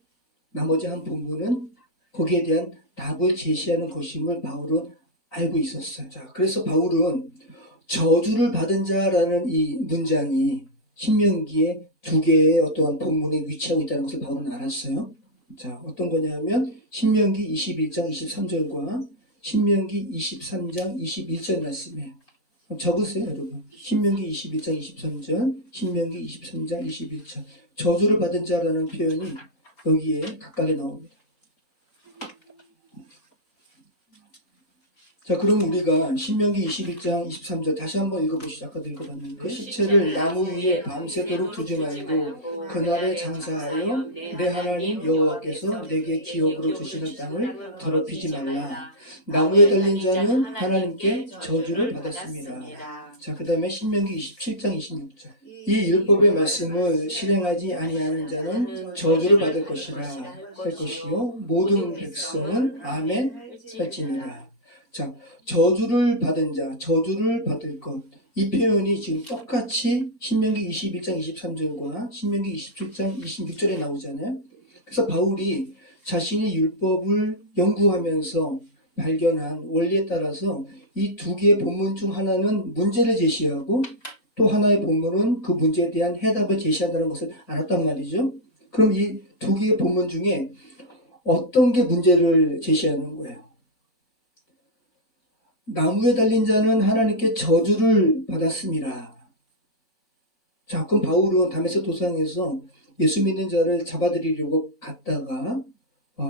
나머지 한 본문은 거기에 대한 답을 제시하는 것임을 바울은 알고 있었어요. 자, 그래서 바울은 저주를 받은 자라는 이 문장이 신명기에 두 개의 어떠한 본문에 위치하고 있다는 것을 바울은 알았어요. 자, 어떤 거냐 하면 신명기 21장 23절과 신명기 23장 21절 말씀이에요. 적으세요, 여러분. 신명기 21장 23절, 신명기 23장 21절. 저주를 받은 자라는 표현이 여기에 각각에 나옵니다. 자, 그럼 우리가 신명기 21장 23절 다시 한번 읽어보시죠. 아까도 읽어봤는데 그 시체를 나무 위에 밤새도록 두지 말고 그날에 장사하여 내 하나님 여호와께서 내게 기업으로 주시는 땅을 더럽히지 말라. 나무에 달린 자는 하나님께 저주를 받았습니다. 자, 그 다음에 신명기 27장 26절. 이 율법의 말씀을 실행하지 아니하는 자는 저주를 받을 것이라 할 것이요 모든 백성은 아멘 할지니라. 자, 저주를 받은 자, 저주를 받을 것. 이 표현이 지금 똑같이 신명기 21장 23절과 신명기 27장 26절에 나오잖아요. 그래서 바울이 자신이 율법을 연구하면서 발견한 원리에 따라서 이 두 개의 본문 중 하나는 문제를 제시하고 또 하나의 본문은 그 문제에 대한 해답을 제시한다는 것을 알았단 말이죠. 그럼 이 두 개의 본문 중에 어떤 게 문제를 제시하는 거예요? 나무에 달린 자는 하나님께 저주를 받았습니다. 자, 그럼 바울은 다메섹 도상에서 예수 믿는 자를 잡아들이려고 갔다가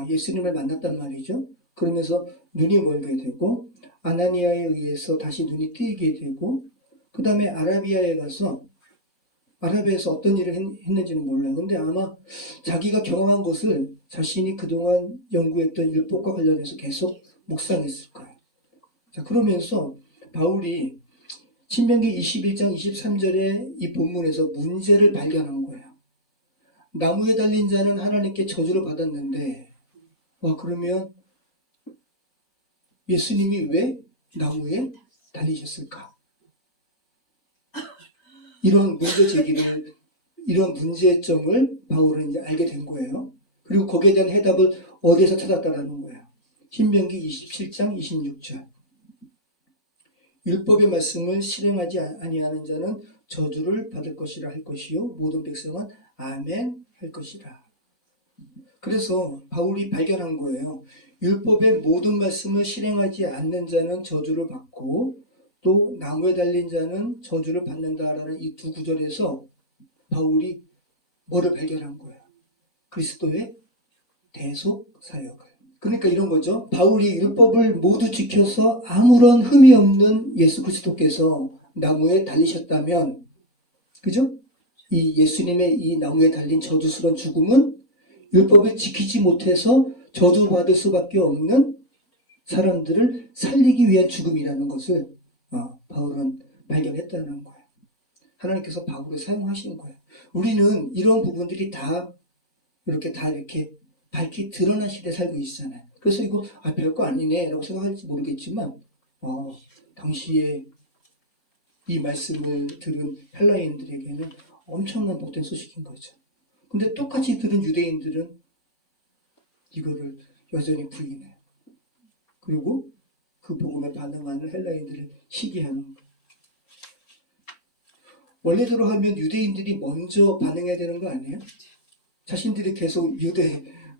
예수님을 만났단 말이죠. 그러면서 눈이 멀게 되고 아나니아에 의해서 다시 눈이 뜨이게 되고 그 다음에 아라비아에서 어떤 일을 했는지는 몰라요. 근데 아마 자기가 경험한 것을 자신이 그동안 연구했던 율법과 관련해서 계속 묵상했을 거예요. 자, 그러면서 바울이 신명기 21장 23절의 이 본문에서 문제를 발견한 거예요. 나무에 달린 자는 하나님께 저주를 받았는데 그러면 예수님이 왜 나무에 달리셨을까? 이런 문제 제기를, 이런 문제점을 바울은 이제 알게 된 거예요. 그리고 거기에 대한 해답을 어디에서 찾았다라는 거예요. 신명기 27장 26절. 율법의 말씀을 실행하지 아니하는 자는 저주를 받을 것이라 할 것이요 모든 백성은 아멘 할 것이라. 그래서 바울이 발견한 거예요. 율법의 모든 말씀을 실행하지 않는 자는 저주를 받고 또 나무에 달린 자는 저주를 받는다라는 이 두 구절에서 바울이 뭐를 발견한 거예요? 그리스도의 대속 사역을. 그러니까 이런 거죠. 바울이 율법을 모두 지켜서 아무런 흠이 없는 예수 그리스도께서 나무에 달리셨다면, 그죠? 이 예수님의 이 나무에 달린 저주스러운 죽음은 율법을 지키지 못해서 저주받을 수밖에 없는 사람들을 살리기 위한 죽음이라는 것을 바울은 발견했다는 거예요. 하나님께서 바울을 사용하시는 거예요. 우리는 이런 부분들이 다 이렇게 밝히 드러난 시대에 살고 있잖아요. 그래서 이거 별거 아니네 라고 생각할지 모르겠지만 당시에 이 말씀을 들은 헬라인들에게는 엄청난 복된 소식인 거죠. 근데 똑같이 들은 유대인들은 이거를 여전히 부인해요. 그리고 그 복음에 반응하는 헬라인들을 시기하는 거예요. 원래대로 하면 유대인들이 먼저 반응해야 되는 거 아니에요? 자신들이 계속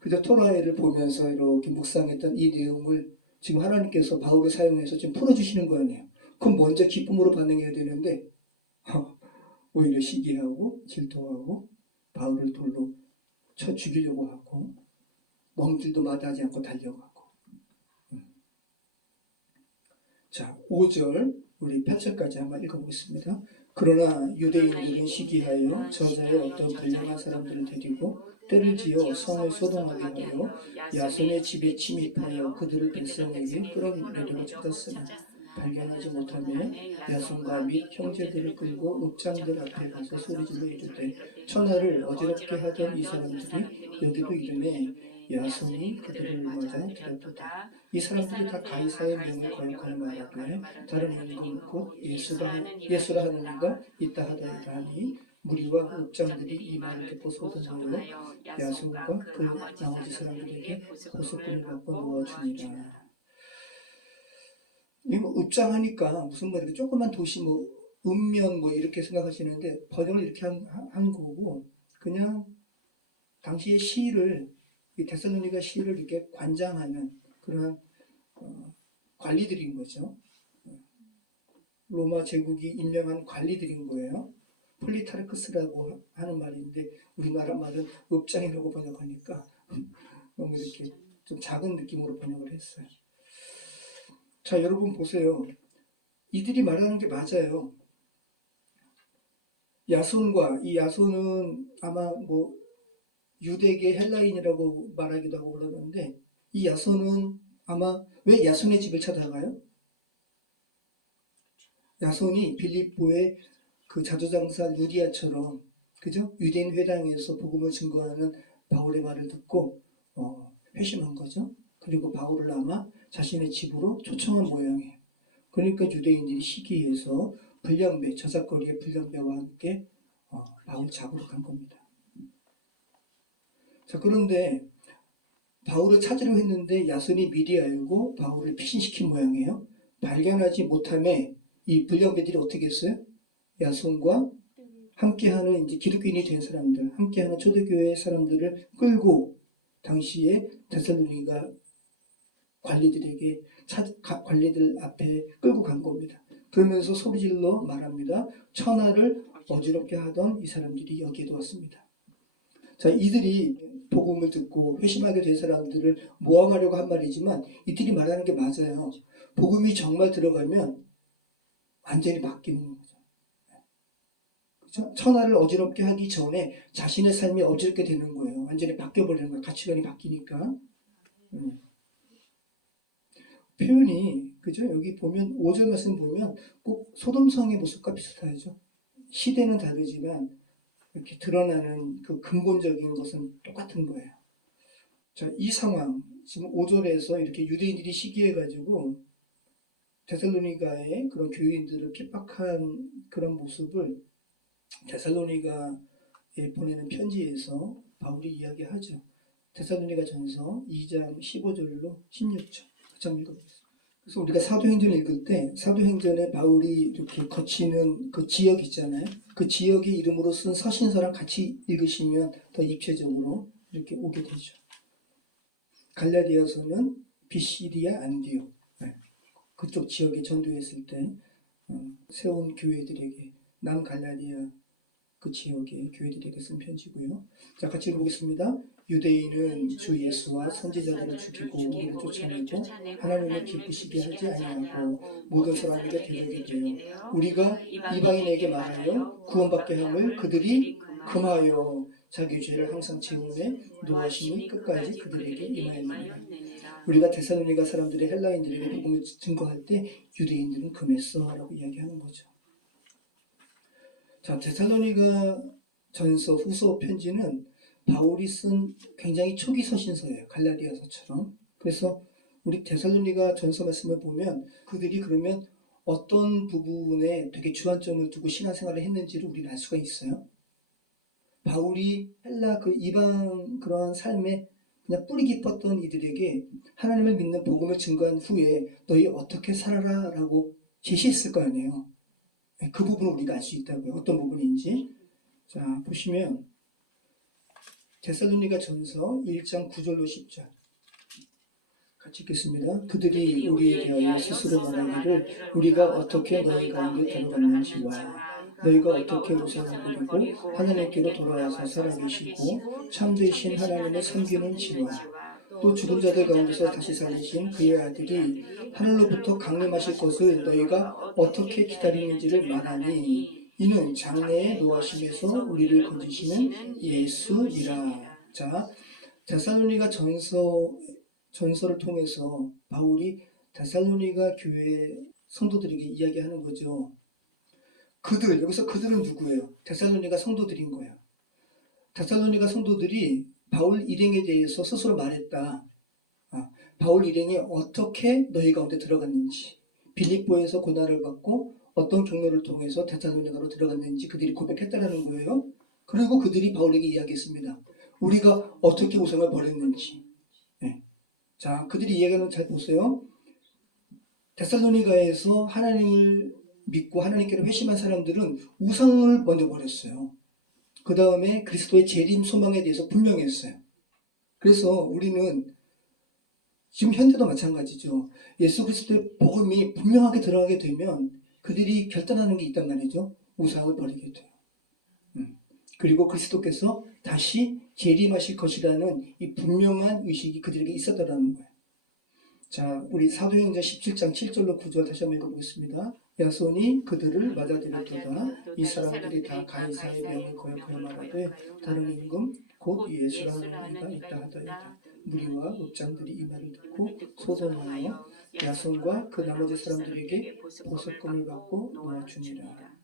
그저 토라를 보면서 이렇게 묵상했던 이 내용을 지금 하나님께서 바울을 사용해서 지금 풀어주시는 거 아니에요? 그럼 먼저 기쁨으로 반응해야 되는데 오히려 시기하고 질투하고 바울을 돌로 쳐 죽이려고 하고 멍들도 마다하지 않고 달려가고. 자, 5절 우리 8절까지 한번 읽어보겠습니다. 그러나 유대인들은 시기하여 저자의 어떤 불량한 사람들을 데리고 때를 지어 성을 소동하게 하여 야손의 집에 침입하여 그들을 백성에게 끌어내려고 찾았으나 발견하지 못하며 야손과 및 형제들을 끌고 읍장들 앞에 가서 소리질러 이르되 천하를 어지럽게 하던 이 사람들이 여기도 이름에 야손이 그들을 맞아 들었도다. 이 사람들이 다 가이사의 명을 거역하여 말하되 다른 임금 곧 예수라 하는 이가 있다 하더이다 하니 무리와 읍장들이 이 말을 듣고 소동하여 야손과 그 나머지 사람들에게 보석금을 받고 놓아주니라. 이 읍장하니까 무슨 뭐 이렇게 조그만 도시 읍면 이렇게 생각하시는데 번역을 이렇게 한 거고 그냥 당시의 시를 이 데살로니가 시를 이렇게 관장하는 그런 관리들인 거죠. 로마 제국이 임명한 관리들인 거예요. 폴리타르크스라고 하는 말인데 우리나라 말은 읍장이라고 번역하니까 너무 이렇게 좀 작은 느낌으로 번역을 했어요. 자, 여러분 보세요. 이들이 말하는 게 맞아요. 야손과 이 야손은 아마 유대계 헬라인이라고 말하기도 하고 그러는데 이 야손은 아마 왜 야손의 집을 찾아가요? 야손이 빌립보의 그 자조장사 루디아처럼 그죠? 유대인 회당에서 복음을 증거하는 바울의 말을 듣고 회심한 거죠. 그리고 바울을 아마 자신의 집으로 초청한 모양이에요. 그러니까 유대인들이 시기해서 저작거리의 불량배와 함께 바울 잡으러 간 겁니다. 자, 그런데 바울을 찾으려 했는데 야손이 미리 알고 바울을 피신시킨 모양이에요. 발견하지 못함에 이 불량배들이 어떻게 했어요? 야손과 함께하는 이제 기독교인이 된 사람들, 함께하는 초대교회 사람들을 끌고 당시에 데살로니가 관리들 앞에 끌고 간 겁니다. 그러면서 소리질러 말합니다. 천하를 어지럽게 하던 이 사람들이 여기에도 왔습니다. 자, 이들이 복음을 듣고 회심하게 된 사람들을 모함하려고 한 말이지만 이들이 말하는 게 맞아요. 복음이 정말 들어가면 완전히 바뀌는 거죠. 그렇죠? 천하를 어지럽게 하기 전에 자신의 삶이 어지럽게 되는 거예요. 완전히 바뀌어버리는 거예요. 가치관이 바뀌니까. 표현이 그죠? 여기 보면 5절 말씀 보면 꼭 소돔성의 모습과 비슷하죠. 시대는 다르지만 이렇게 드러나는 그 근본적인 것은 똑같은 거예요. 자, 이 상황 지금 5절에서 이렇게 유대인들이 시기해가지고 데살로니가의 그런 교인들을 핍박한 그런 모습을 데살로니가에 보내는 편지에서 바울이 이야기하죠. 데살로니가 전서 2장 15절로 16절. 같이 한번 읽어보겠습니다. 그래서 우리가 사도행전을 읽을 때 사도행전에 바울이 이렇게 거치는 그 지역 있잖아요. 그 지역의 이름으로 쓴 서신서랑 같이 읽으시면 더 입체적으로 이렇게 오게 되죠. 갈라디아서는 비시디아 안디옥, 그쪽 지역에 전도했을 때 세운 교회들에게, 남갈라디아 그 지역의 교회들에게 쓴 편지고요. 자, 같이 읽어보겠습니다. 유대인은 주 예수와 선지자들을 죽이고 우리를 쫓아내고 하나님을 기쁘시게 하지 아니하고 모든 사람에게 대적이 되어 우리가 이방인에게 말하여 구원받게 함을 그들이 금하여 자기 죄를 항상 채우매 노하심이 끝까지 그들에게 임하였느니라. 우리가 데살로니가 사람들이 헬라인들에게 복음을 증거할 때 유대인들은 금했어 라고 이야기하는 거죠. 자, 데살로니가 전서, 후서 편지는 바울이 쓴 굉장히 초기 서신서예요. 갈라디아서처럼. 그래서 우리 데살로니가 전서 말씀을 보면 그들이 그러면 어떤 부분에 되게 주안점을 두고 신앙생활을 했는지를 우리는 알 수가 있어요. 바울이 헬라 그 이방 그러한 삶에 그냥 뿌리 깊었던 이들에게 하나님을 믿는 복음을 증거한 후에 너희 어떻게 살아라 라고 제시했을 거 아니에요. 그 부분을 우리가 알 수 있다고요. 어떤 부분인지. 자, 보시면 데살로니가 전서 1장 9절로 10절 같이 읽겠습니다. 그들이 우리에 대하여 스스로 말하기를 우리가 어떻게 너희 가운데 들어갔는지와 너희가 어떻게 우상을 부리고 하나님께로 돌아와서 살아계시고 참되신 하나님을 섬기는지와 또 죽은 자들 가운데서 다시 살리신 그의 아들이 하늘로부터 강림하실 것을 너희가 어떻게 기다리는지를 말하니 이는 장래의 노하심에서 우리를 건지시는 예수이라. 자, 데살로니가 전서를 통해서 바울이 데살로니가 교회 성도들에게 이야기하는 거죠. 여기서 그들은 누구예요? 데살로니가 성도들인 거예요. 데살로니가 성도들이 바울 일행에 대해서 스스로 말했다. 바울 일행이 어떻게 너희 가운데 들어갔는지, 빌립보에서 고난을 받고 어떤 경로를 통해서 데살로니가로 들어갔는지 그들이 고백했다라는 거예요. 그리고 그들이 바울에게 이야기했습니다. 우리가 어떻게 우상을 버렸는지. 자, 그들이 이야기하는 잘 보세요. 데살로니가에서 하나님을 믿고 하나님께로 회심한 사람들은 우상을 먼저 버렸어요. 그 다음에 그리스도의 재림 소망에 대해서 분명했어요. 그래서 우리는 지금 현대도 마찬가지죠. 예수 그리스도의 복음이 분명하게 들어가게 되면 그들이 결단하는 게 있단 말이죠. 우상을 버리게 돼요. 그리고 그리스도께서 다시 재림하실 것이라는 이 분명한 의식이 그들에게 있었다는 거예요. 자, 우리 사도행전 17장 7절로 9절 다시 한번 읽어보겠습니다. 야손이 그들을 맞아들였도다. 이 사람들이 다 가이사의 명을 거역하여 말하되 다른 임금 곧 예수라는 이가 있다 하더이다. 무리와 읍장들이 이 말을 듣고 소동하여 야손과 그 나머지 사람들에게 보석금을 받고 놓아주니라.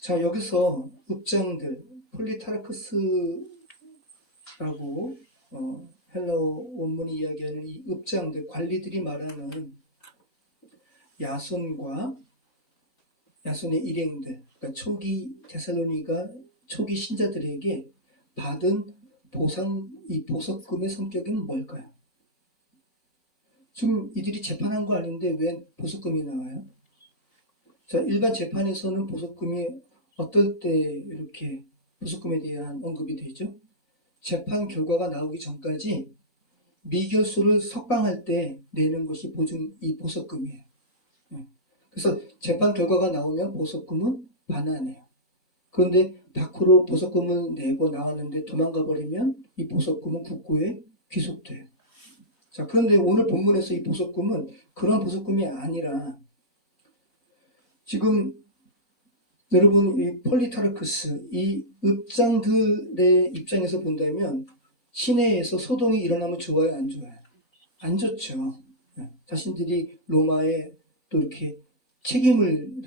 자, 여기서 읍장들, 폴리타르크스라고 헬라어 원문이 이야기하는 이 읍장들, 관리들이 말하는 야손의 일행들, 그러니까 초기 데살로니가 초기 신자들에게 받은 이 보석금의 성격은 뭘까요? 지금 이들이 재판한 거 아닌데 왜 보석금이 나와요? 자, 일반 재판에서는 보석금이 어떨 때 이렇게 보석금에 대한 언급이 되죠? 재판 결과가 나오기 전까지 미결수를 석방할 때 내는 것이 이 보석금이에요. 그래서 재판 결과가 나오면 보석금은 반환해요. 그런데 밖으로 보석금을 내고 나왔는데 도망가 버리면 이 보석금은 국고에 귀속돼요. 자, 그런데 오늘 본문에서 이 보석금은 그런 보석금이 아니라 지금 여러분 이 폴리타르크스, 이 읍장들의 입장에서 본다면 시내에서 소동이 일어나면 좋아요, 안 좋아요? 안 좋죠. 자신들이 로마에 또 이렇게 책임을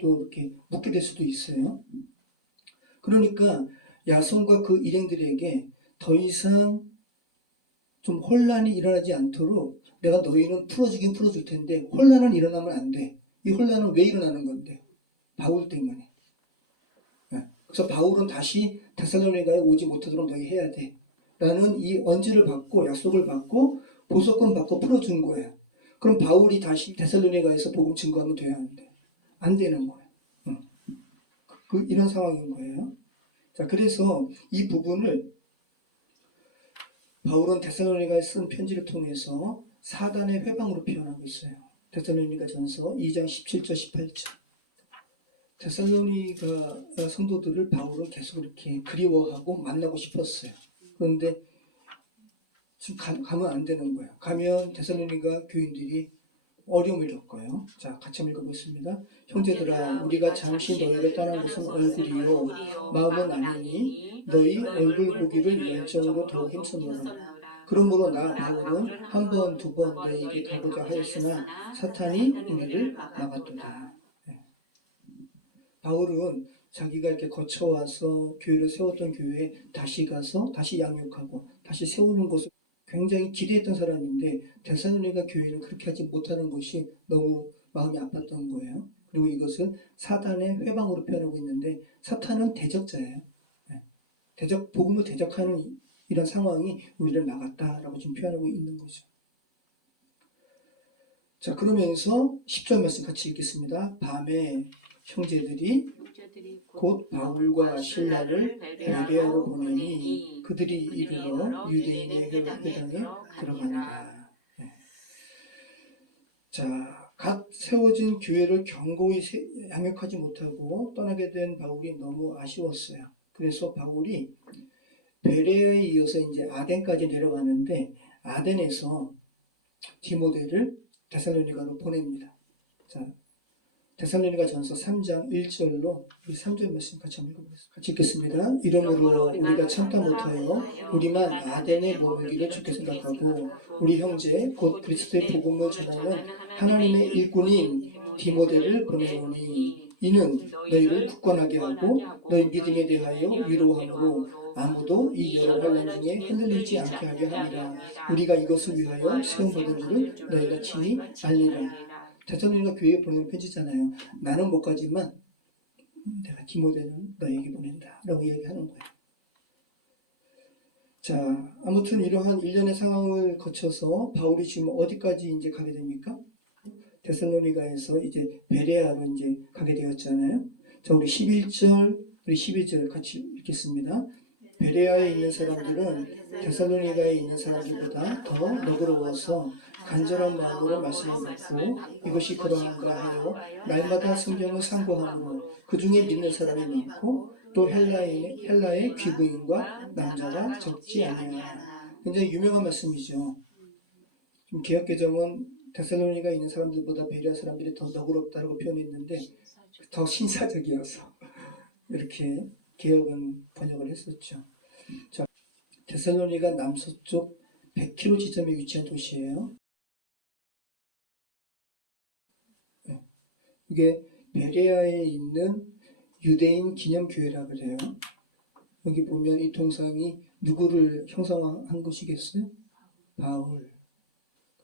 또 이렇게 묻게 될 수도 있어요. 그러니까 야손과 그 일행들에게 더 이상 좀 혼란이 일어나지 않도록 내가 너희는 풀어주긴 풀어줄 텐데 혼란은 일어나면 안 돼. 이 혼란은 왜 일어나는 건데? 바울 때문에. 그래서 바울은 다시 데살로니가에 오지 못하도록 너희 해야 돼. 라는 이 언지를 받고 약속을 받고 보석금 받고 풀어준 거예요. 그럼 바울이 다시 데살로니가에서 복음 증거하면 돼야 하는데 안 되는 거예요. 이런 상황인 거예요. 자, 그래서 이 부분을 바울은 데살로니가에 쓴 편지를 통해서 사단의 회방으로 표현하고 있어요. 데살로니가 전서 2장 17절 18절. 데살로니가 성도들을 바울은 계속 이렇게 그리워하고 만나고 싶었어요. 그런데 지금 가면 안 되는 거예요. 가면 데살로니가 교인들이 어려움을 겪어요. 자, 같이 한번 읽어보겠습니다. 형제들아, 우리가 잠시 너희를 떠난 것은 얼굴이요 마음은 아니니 너희 얼굴 보기를 열정으로 더욱 힘쓰노라. 그러므로 나 바울은 한 번, 두 번 너희에게 가고자 하였으나 사탄이 우리를 막았도다. 네. 바울은 자기가 이렇게 거쳐와서 교회를 세웠던 교회에 다시 가서 다시 양육하고 다시 세우는 것을 굉장히 기대했던 사람인데 데살로니가 교회는 그렇게 하지 못하는 것이 너무 마음이 아팠던 거예요. 그리고 이것을 사단의 회방으로 표현하고 있는데 사탄은 대적자예요. 복음을 대적하는 이런 상황이 우리를 막았다라고 지금 표현하고 있는 거죠. 자, 그러면서 10절 말씀 같이 읽겠습니다. 밤에 형제들이 곧 바울과 신라를 베레아로 보내니 그들이 이르러 유대인의 회당에 들어가니라. 네. 자, 갓 세워진 교회를 견고히 양육하지 못하고 떠나게 된 바울이 너무 아쉬웠어요. 그래서 바울이 베레아에 이어서 이제 아덴까지 내려가는데 아덴에서 디모데를 데살로니가로 보냅니다. 자, 데살로니가 전서 3장 1절로 우리 3절 말씀 같이 한번 읽어보겠습니다. 같이 읽겠습니다. 이러므로 우리가 참다 못하여 우리만 아덴에 머물기를 좋게 생각하고 우리 형제 곧 그리스도의 복음을 전하는 하나님의 일꾼인 디모데를 보내오니 이는 너희를 굳건하게 하고 너희 믿음에 대하여 위로함으로 아무도 이 여러 환난 중에 흔들리지 않게 하게 하니라. 우리가 이것을 위하여 세움받은 줄을 너희가 친히 알리라. 데살로니가 교회에 보내는 편지잖아요. 나는 못 가지만 내가 디모데는 너에게 보낸다 라고 이야기하는 거예요. 자, 아무튼 이러한 일련의 상황을 거쳐서 바울이 지금 어디까지 이제 가게 됩니까? 데살로니가에서 이제 베레아로 이제 가게 되었잖아요. 자, 우리 12절 같이 읽겠습니다. 베레아에 있는 사람들은 데살로니가에 있는 사람들보다 더 너그러워서 간절한 마음으로 말씀을 듣고 이것이 그러한가 하여 날마다 성경을 참고하므로 그 중에 믿는 사람이 많고 또 헬라의 귀부인과 남자가 적지 아니하나. 굉장히 유명한 말씀이죠. 개역개정은 데살로니가에 있는 사람들보다 베레아 사람들이 더 너그럽다고 표현했는데 더 신사적이어서 이렇게 개역은 번역을 했었죠. 자, 데살로니가 남서쪽 100km 지점에 위치한 도시예요. 이게 베레아에 있는 유대인 기념교회라 그래요. 여기 보면 이 동상이 누구를 형상화한 것이겠어요? 바울.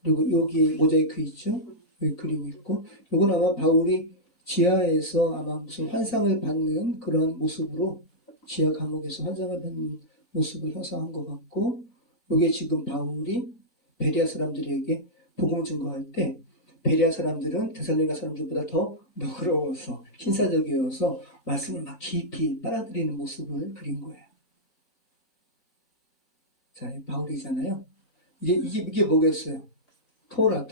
그리고 여기 모자이크 있죠? 여기 그림이 있고, 이건 아마 바울이 지하에서 아마 무슨 환상을 받는 그런 모습으로 지하 감옥에서 환상을 받는 모습을 형상한 것 같고, 이게 지금 바울이 베레아 사람들에게 복음 증거할 때 베레아 사람들은 데살로니가 사람들보다 더 너그러워서 신사적이어서 말씀을 막 깊이 빨아들이는 모습을 그린 거예요. 자, 바울이잖아요. 이게 뭐겠어요? 토라.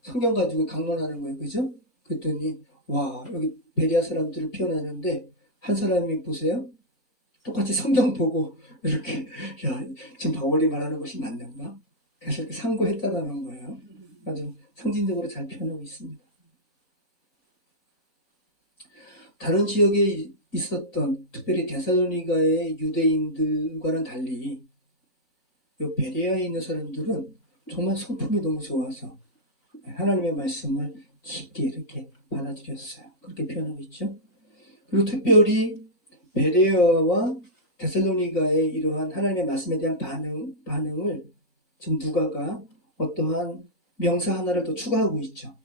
성경 가지고 강론하는 거예요. 그죠? 그랬더니, 와, 여기 베레아 사람들을 표현하는데, 한 사람이 보세요. 똑같이 성경 보고, 이렇게, 야, 지금 바울이 말하는 것이 맞는가? 그래서 이렇게 상고했다라는 거예요. 아주 상징적으로 잘 표현하고 있습니다. 다른 지역에 있었던, 특별히 데살로니가의 유대인들과는 달리, 이 베레아에 있는 사람들은 정말 성품이 너무 좋아서 하나님의 말씀을 깊게 이렇게 받아들였어요. 그렇게 표현하고 있죠. 그리고 특별히 베레아와 데살로니가의 이러한 하나님의 말씀에 대한 반응을 지금 누가가 어떠한 명사 하나를 더 추가하고 있죠.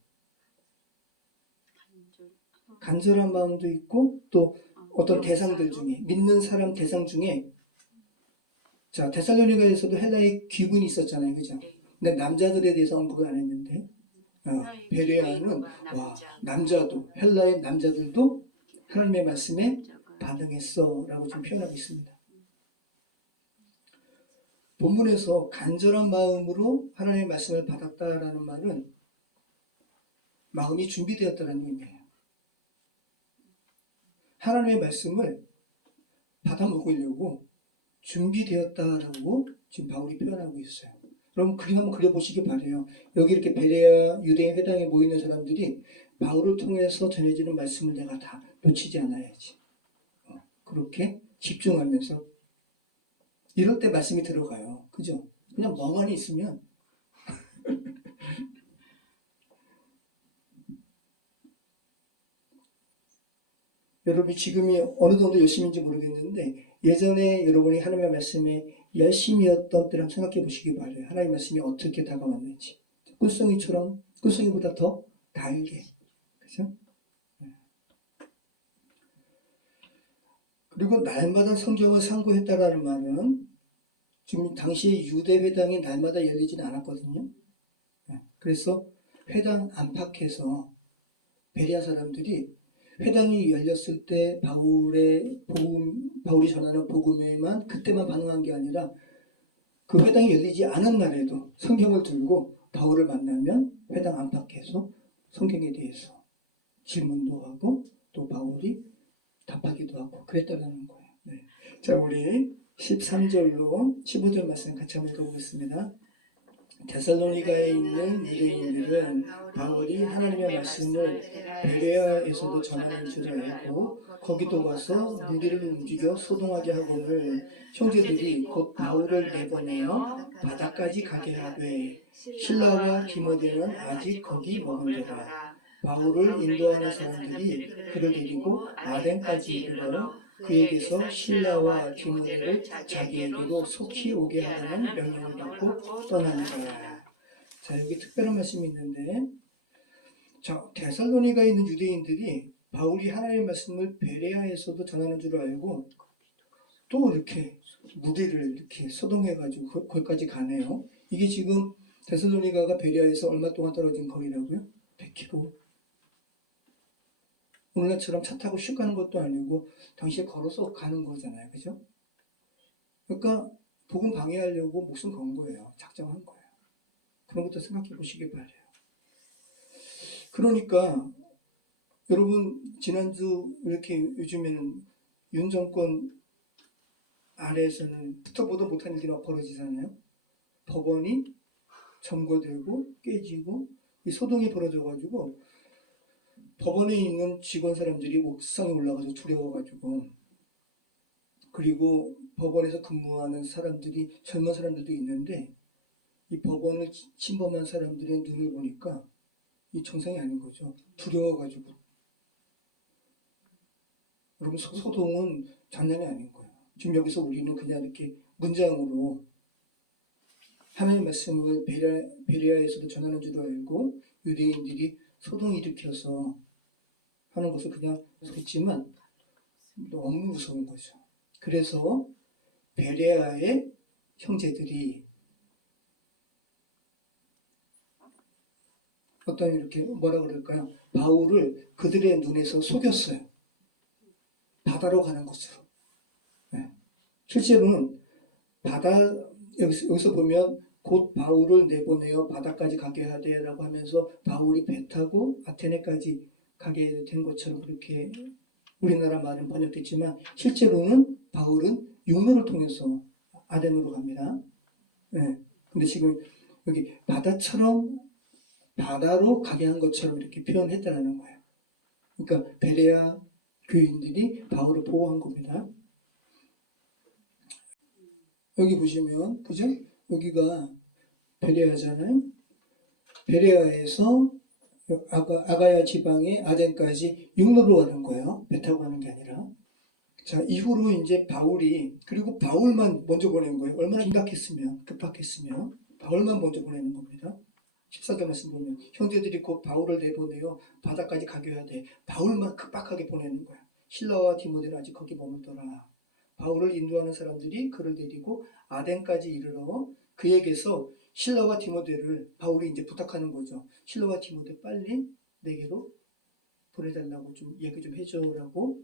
간절한 마음도 있고 또 어떤 대상들 중에 믿는 사람 대상 중에 자 데살로니가에서도 헬라의 귀군이 있었잖아요. 그죠? 근데 남자들에 대해서 언급을 안 했는데 베레아는 남자도 헬라의 남자들도 하나님의 말씀에 반응했어라고 지금 표현하고 있습니다. 본문에서 간절한 마음으로 하나님의 말씀을 받았다라는 말은 마음이 준비되었다는 의미예요. 하나님의 말씀을 받아 먹으려고 준비되었다라고 지금 바울이 표현하고 있어요. 그럼 그림 한번 그려보시기 바래요. 여기 이렇게 베레아 유대인 회당에 모이는 사람들이 바울을 통해서 전해지는 말씀을 내가 다 놓치지 않아야지. 그렇게 집중하면서 이럴 때 말씀이 들어가요. 그죠? 그냥 멍하니 있으면 여러분이 지금이 어느 정도 열심인지 모르겠는데 예전에 여러분이 하나님의 말씀에 열심이었던 때를 한번 생각해 보시기 바래요. 하나님의 말씀이 어떻게 다가왔는지. 꿀송이처럼 꿀송이보다 더 달게. 그죠? 그리고 날마다 성경을 상고했다라는 말은 지금 당시에 유대 회당이 날마다 열리지는 않았거든요. 그래서 회당 안팎에서 베레아 사람들이 회당이 열렸을 때 바울이 전하는 복음에만 그때만 반응한 게 아니라 그 회당이 열리지 않은 날에도 성경을 들고 바울을 만나면 회당 안팎에서 성경에 대해서 질문도 하고 또 바울이 답하기도 하고 그랬다는 거예요. 네. 자, 우리 13절로 15절 말씀 같이 한번 읽어보겠습니다. 데살로니가에 있는 유대인들은 바울이 하나님의 말씀을 베레아에서도 전하는 줄 알고 거기도 가서 무리를 움직여 소동하게 하거늘 형제들이 곧 바울을 내보내어 바다까지 가게 하되 실라와 디모데는 아직 거기 머문더라. 바울을 인도하는 사람들이 그를 데리고 아덴까지 이르러 그에게서 실라와 디모데를 자기에게로 속히 오게 하라는 명령을 받고 떠나니라. 자, 여기 특별한 말씀이 있는데, 자, 데살로니가에 있는 유대인들이 바울이 하나님의 말씀을 베레아에서도 전하는 줄 알고 또 이렇게 무리를 이렇게 소동해가지고 거기까지 가네요. 이게 지금 데살로니가가 베레아에서 얼마 동안 떨어진 거리라고요? 100km. 오늘날처럼 차 타고 슉 가는 것도 아니고 당시에 걸어서 가는 거잖아요. 그죠? 그러니까 복음 방해하려고 목숨 건 거예요. 작정한 거예요. 그런 것도 생각해 보시기 바래요. 그러니까 여러분 지난주 이렇게 요즘에는 윤 정권 아래에서는 듣도 보도 못한 일들이 막 벌어지잖아요. 법원이 점거되고 깨지고 이 소동이 벌어져가지고 법원에 있는 직원 사람들이 옥상에 올라가서 두려워가지고 그리고 법원에서 근무하는 사람들이 젊은 사람들도 있는데 이 법원을 침범한 사람들의 눈을 보니까 이 정상이 아닌 거죠. 두려워가지고 여러분 소동은 장난이 아닌 거예요. 지금 여기서 우리는 그냥 이렇게 문장으로 하나님의 말씀을 베레아에서도 전하는 줄 알고 유대인들이 소동 일으켜서 하는 것을 그냥 했지만 너무 무서운 거죠. 그래서 베레아의 형제들이 어떤 이렇게 뭐라 그럴까요? 바울을 그들의 눈에서 속였어요. 바다로 가는 것으로. 네. 실제로는 여기서 보면 곧 바울을 내보내어 바다까지 가게 하되라고 하면서 바울이 배 타고 아테네까지 가게 된 것처럼 그렇게 우리나라 말은 번역됐지만 실제로는 바울은 육로를 통해서 아덴으로 갑니다. 네. 근데 지금 여기 바다로 가게 한 것처럼 이렇게 표현했다는 거예요. 그러니까 베레아 교인들이 바울을 보호한 겁니다. 여기 보시면 그죠? 여기가 베레아잖아요. 베레아에서 아가야 지방의 아덴까지 육로로 가는 거예요. 배 타고 가는 게 아니라. 자, 이후로 이제 그리고 바울만 먼저 보낸 거예요. 얼마나 급박했으면 바울만 먼저 보내는 겁니다. 14절 말씀 보면 형제들이 곧 바울을 내보내어 바다까지 가게 하되 바울만 급박하게 보내는 거야. 실라와 디모데는 아직 거기 머물더라. 바울을 인도하는 사람들이 그를 데리고 아덴까지 이르러 그에게서 실라와 디모데를 바울이 이제 부탁하는 거죠. 실라와 디모데 빨리 내게로 보내달라고 좀 얘기 좀 해줘라고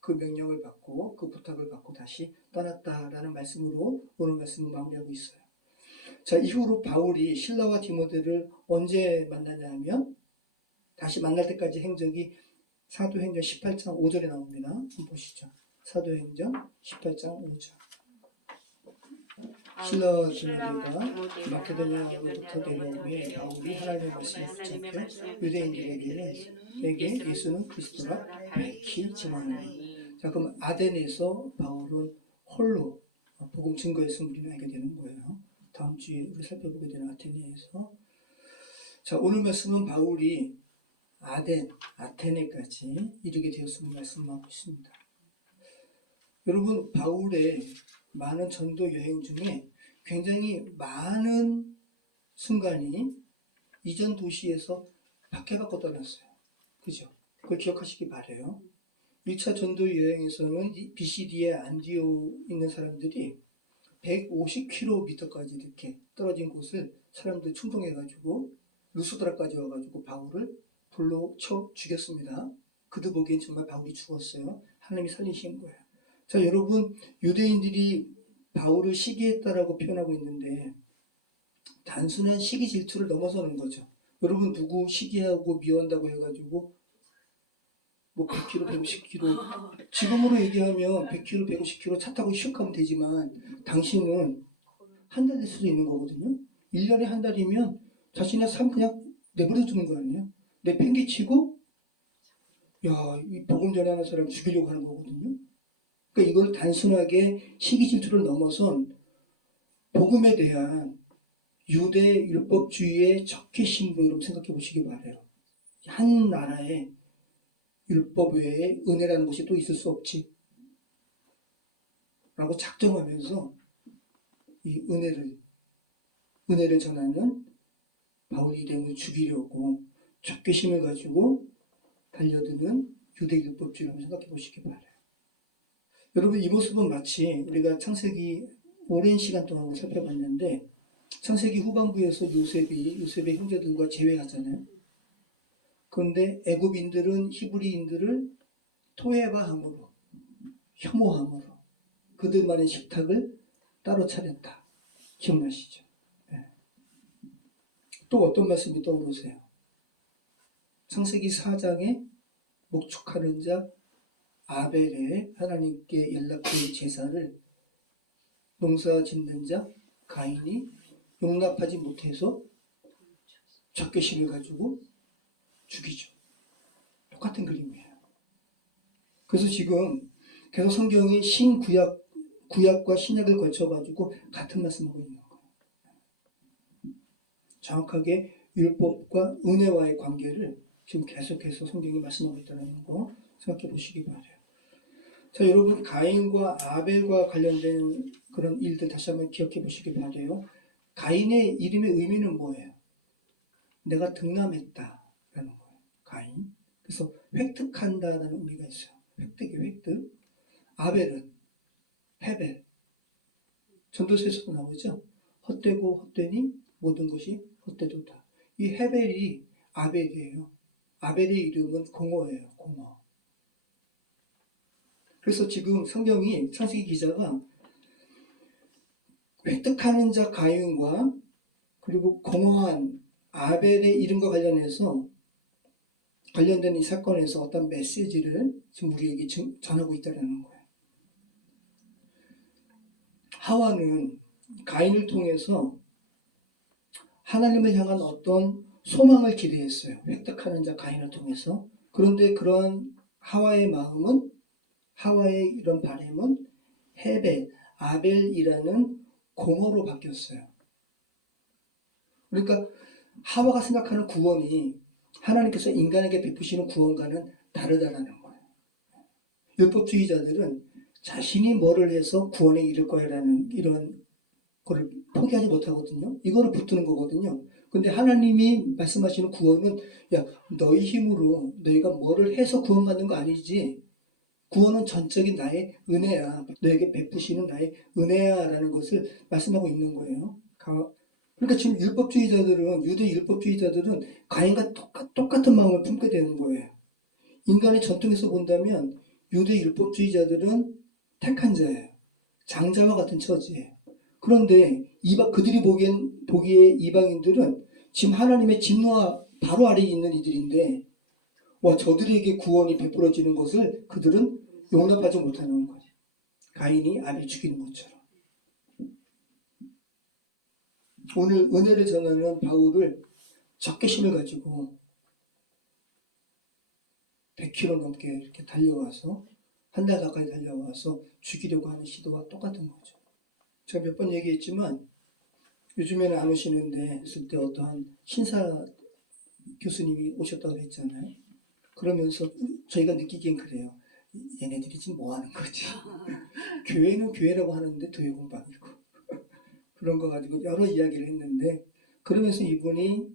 그 명령을 받고 그 부탁을 받고 다시 떠났다라는 말씀으로 오늘 말씀을 마무리하고 있어요. 자, 이후로 바울이 실라와 디모데를 언제 만나냐 하면 다시 만날 때까지 행적이 사도행전 18장 5절에 나옵니다. 한번 보시죠. 사도행전 18장 5절. 실라와 디모데가 마케도니아로부터 내려오매 바울이 하나님의 말씀을 붙잡혀 유대인들에게 예수는 그리스도라 밝히 증언하니. 자, 그럼 아덴에서 바울은 홀로 복음 증거했음을 우리는 알게 되는 거예요. 다음 주에 우리 살펴보게 되는 아테네에서. 자, 오늘 말씀은 바울이 아테네까지 이르게 되었음을 말씀하고 있습니다. 여러분, 바울의 많은 전도 여행 중에 굉장히 많은 순간이 이전 도시에서 박해받고 떠났어요. 그죠? 그걸 기억하시기 바라요. 1차 전도 여행에서는 BCD에 안디오 있는 사람들이 150km까지 이렇게 떨어진 곳을 사람들 충동해가지고 루스드라까지 와가지고 바울을 불로 쳐 죽였습니다. 그들 보기엔 정말 바울이 죽었어요. 하나님이 살리신 거예요. 자, 여러분, 유대인들이 바울을 시기했다라고 표현하고 있는데 단순한 시기 질투를 넘어서는 거죠. 여러분, 누구 시기하고 미워한다고 해가지고 뭐 100km, 150km 지금으로 얘기하면 100km, 150km 차 타고 슉 가면 되지만 당신은 한 달 될 수도 있는 거거든요. 1년에 한 달이면 자신의 삶 그냥 내버려 두는 거 아니에요. 내 팽개치고 이 복음 전하는 사람 죽이려고 하는 거거든요. 그러니까 이걸 단순하게 시기 질투를 넘어선 복음에 대한 유대 율법주의의 적개심으로 여러분 생각해 보시기 바라요. 한 나라에 율법 외에 은혜라는 것이 또 있을 수 없지 라고 작정하면서 이 은혜를 전하는 바울 일행을 죽이려고 적개심을 가지고 달려드는 유대 율법주의라고 생각해 보시기 바라요. 여러분, 이 모습은 마치 우리가 창세기 오랜 시간 동안 살펴봤는데 창세기 후반부에서 요셉의 형제들과 재회하잖아요. 그런데 애굽인들은 히브리인들을 토해바함으로 혐오함으로 그들만의 식탁을 따로 차렸다. 기억나시죠? 네. 또 어떤 말씀이 떠오르세요? 창세기 4장에 목축하는 자 아벨의 하나님께 연락된 제사를 농사 짓는 자 가인이 용납하지 못해서 적개심을 가지고 죽이죠. 똑같은 그림이에요. 그래서 지금 계속 성경이 구약과 신약을 거쳐가지고 같은 말씀하고 있는 거예요. 정확하게 율법과 은혜와의 관계를 지금 계속해서 성경이 말씀하고 있다는 거 생각해 보시기 바라요. 자, 여러분, 가인과 아벨과 관련된 그런 일들 다시 한번 기억해 보시기 바라요. 가인의 이름의 의미는 뭐예요? 내가 득남했다라는 거예요. 가인. 그래서 획득한다라는 의미가 있어요. 획득. 아벨은 헤벨. 전도서에서도 나오죠. 헛되고 헛되니 모든 것이 헛되도다. 이 헤벨이 아벨이에요. 아벨의 이름은 공허예요. 공허. 그래서 지금 성경이 창세기 기자가 획득하는 자 가인과 그리고 공허한 아벨의 이름과 관련된 이 사건에서 어떤 메시지를 지금 우리에게 전하고 있다는 거예요. 하와는 가인을 통해서 하나님을 향한 어떤 소망을 기대했어요. 획득하는 자 가인을 통해서. 그런데 그러한 하와의 이런 바램은 헤벨, 아벨이라는 공허로 바뀌었어요. 그러니까 하와가 생각하는 구원이 하나님께서 인간에게 베푸시는 구원과는 다르다는 거예요. 율법주의자들은 자신이 뭐를 해서 구원에 이를 거야라는 이런 거를 포기하지 못하거든요. 이거를 붙드는 거거든요. 근데 하나님이 말씀하시는 구원은 너희 힘으로 너희가 뭐를 해서 구원받는 거 아니지. 구원은 전적인 나의 은혜야. 너에게 베푸시는 나의 은혜야 라는 것을 말씀하고 있는 거예요. 그러니까 지금 율법주의자들은, 유대 율법주의자들은 가인과 똑같은 마음을 품게 되는 거예요. 인간의 전통에서 본다면 유대 율법주의자들은 택한 자예요. 장자와 같은 처지예요. 그런데 그들이 보기에 이방인들은 지금 하나님의 진노와 바로 아래에 있는 이들인데, 저들에게 구원이 베풀어지는 것을 그들은 용납하지 못하는 거죠. 가인이 아벨 죽이는 것처럼. 오늘 은혜를 전하는 바울을 적개심을 가지고 100km 넘게 이렇게 달려와서, 한 달 가까이 달려와서 죽이려고 하는 시도와 똑같은 거죠. 제가 몇 번 얘기했지만 요즘에는 안 오시는데 했을 때 어떠한 신사 교수님이 오셨다고 했잖아요. 그러면서 저희가 느끼기엔 그래요. 얘네들이 지금 뭐 하는 거지? 교회는 교회라고 하는데 교회 공방이고 그런 거 가지고 여러 이야기를 했는데, 그러면서 이분이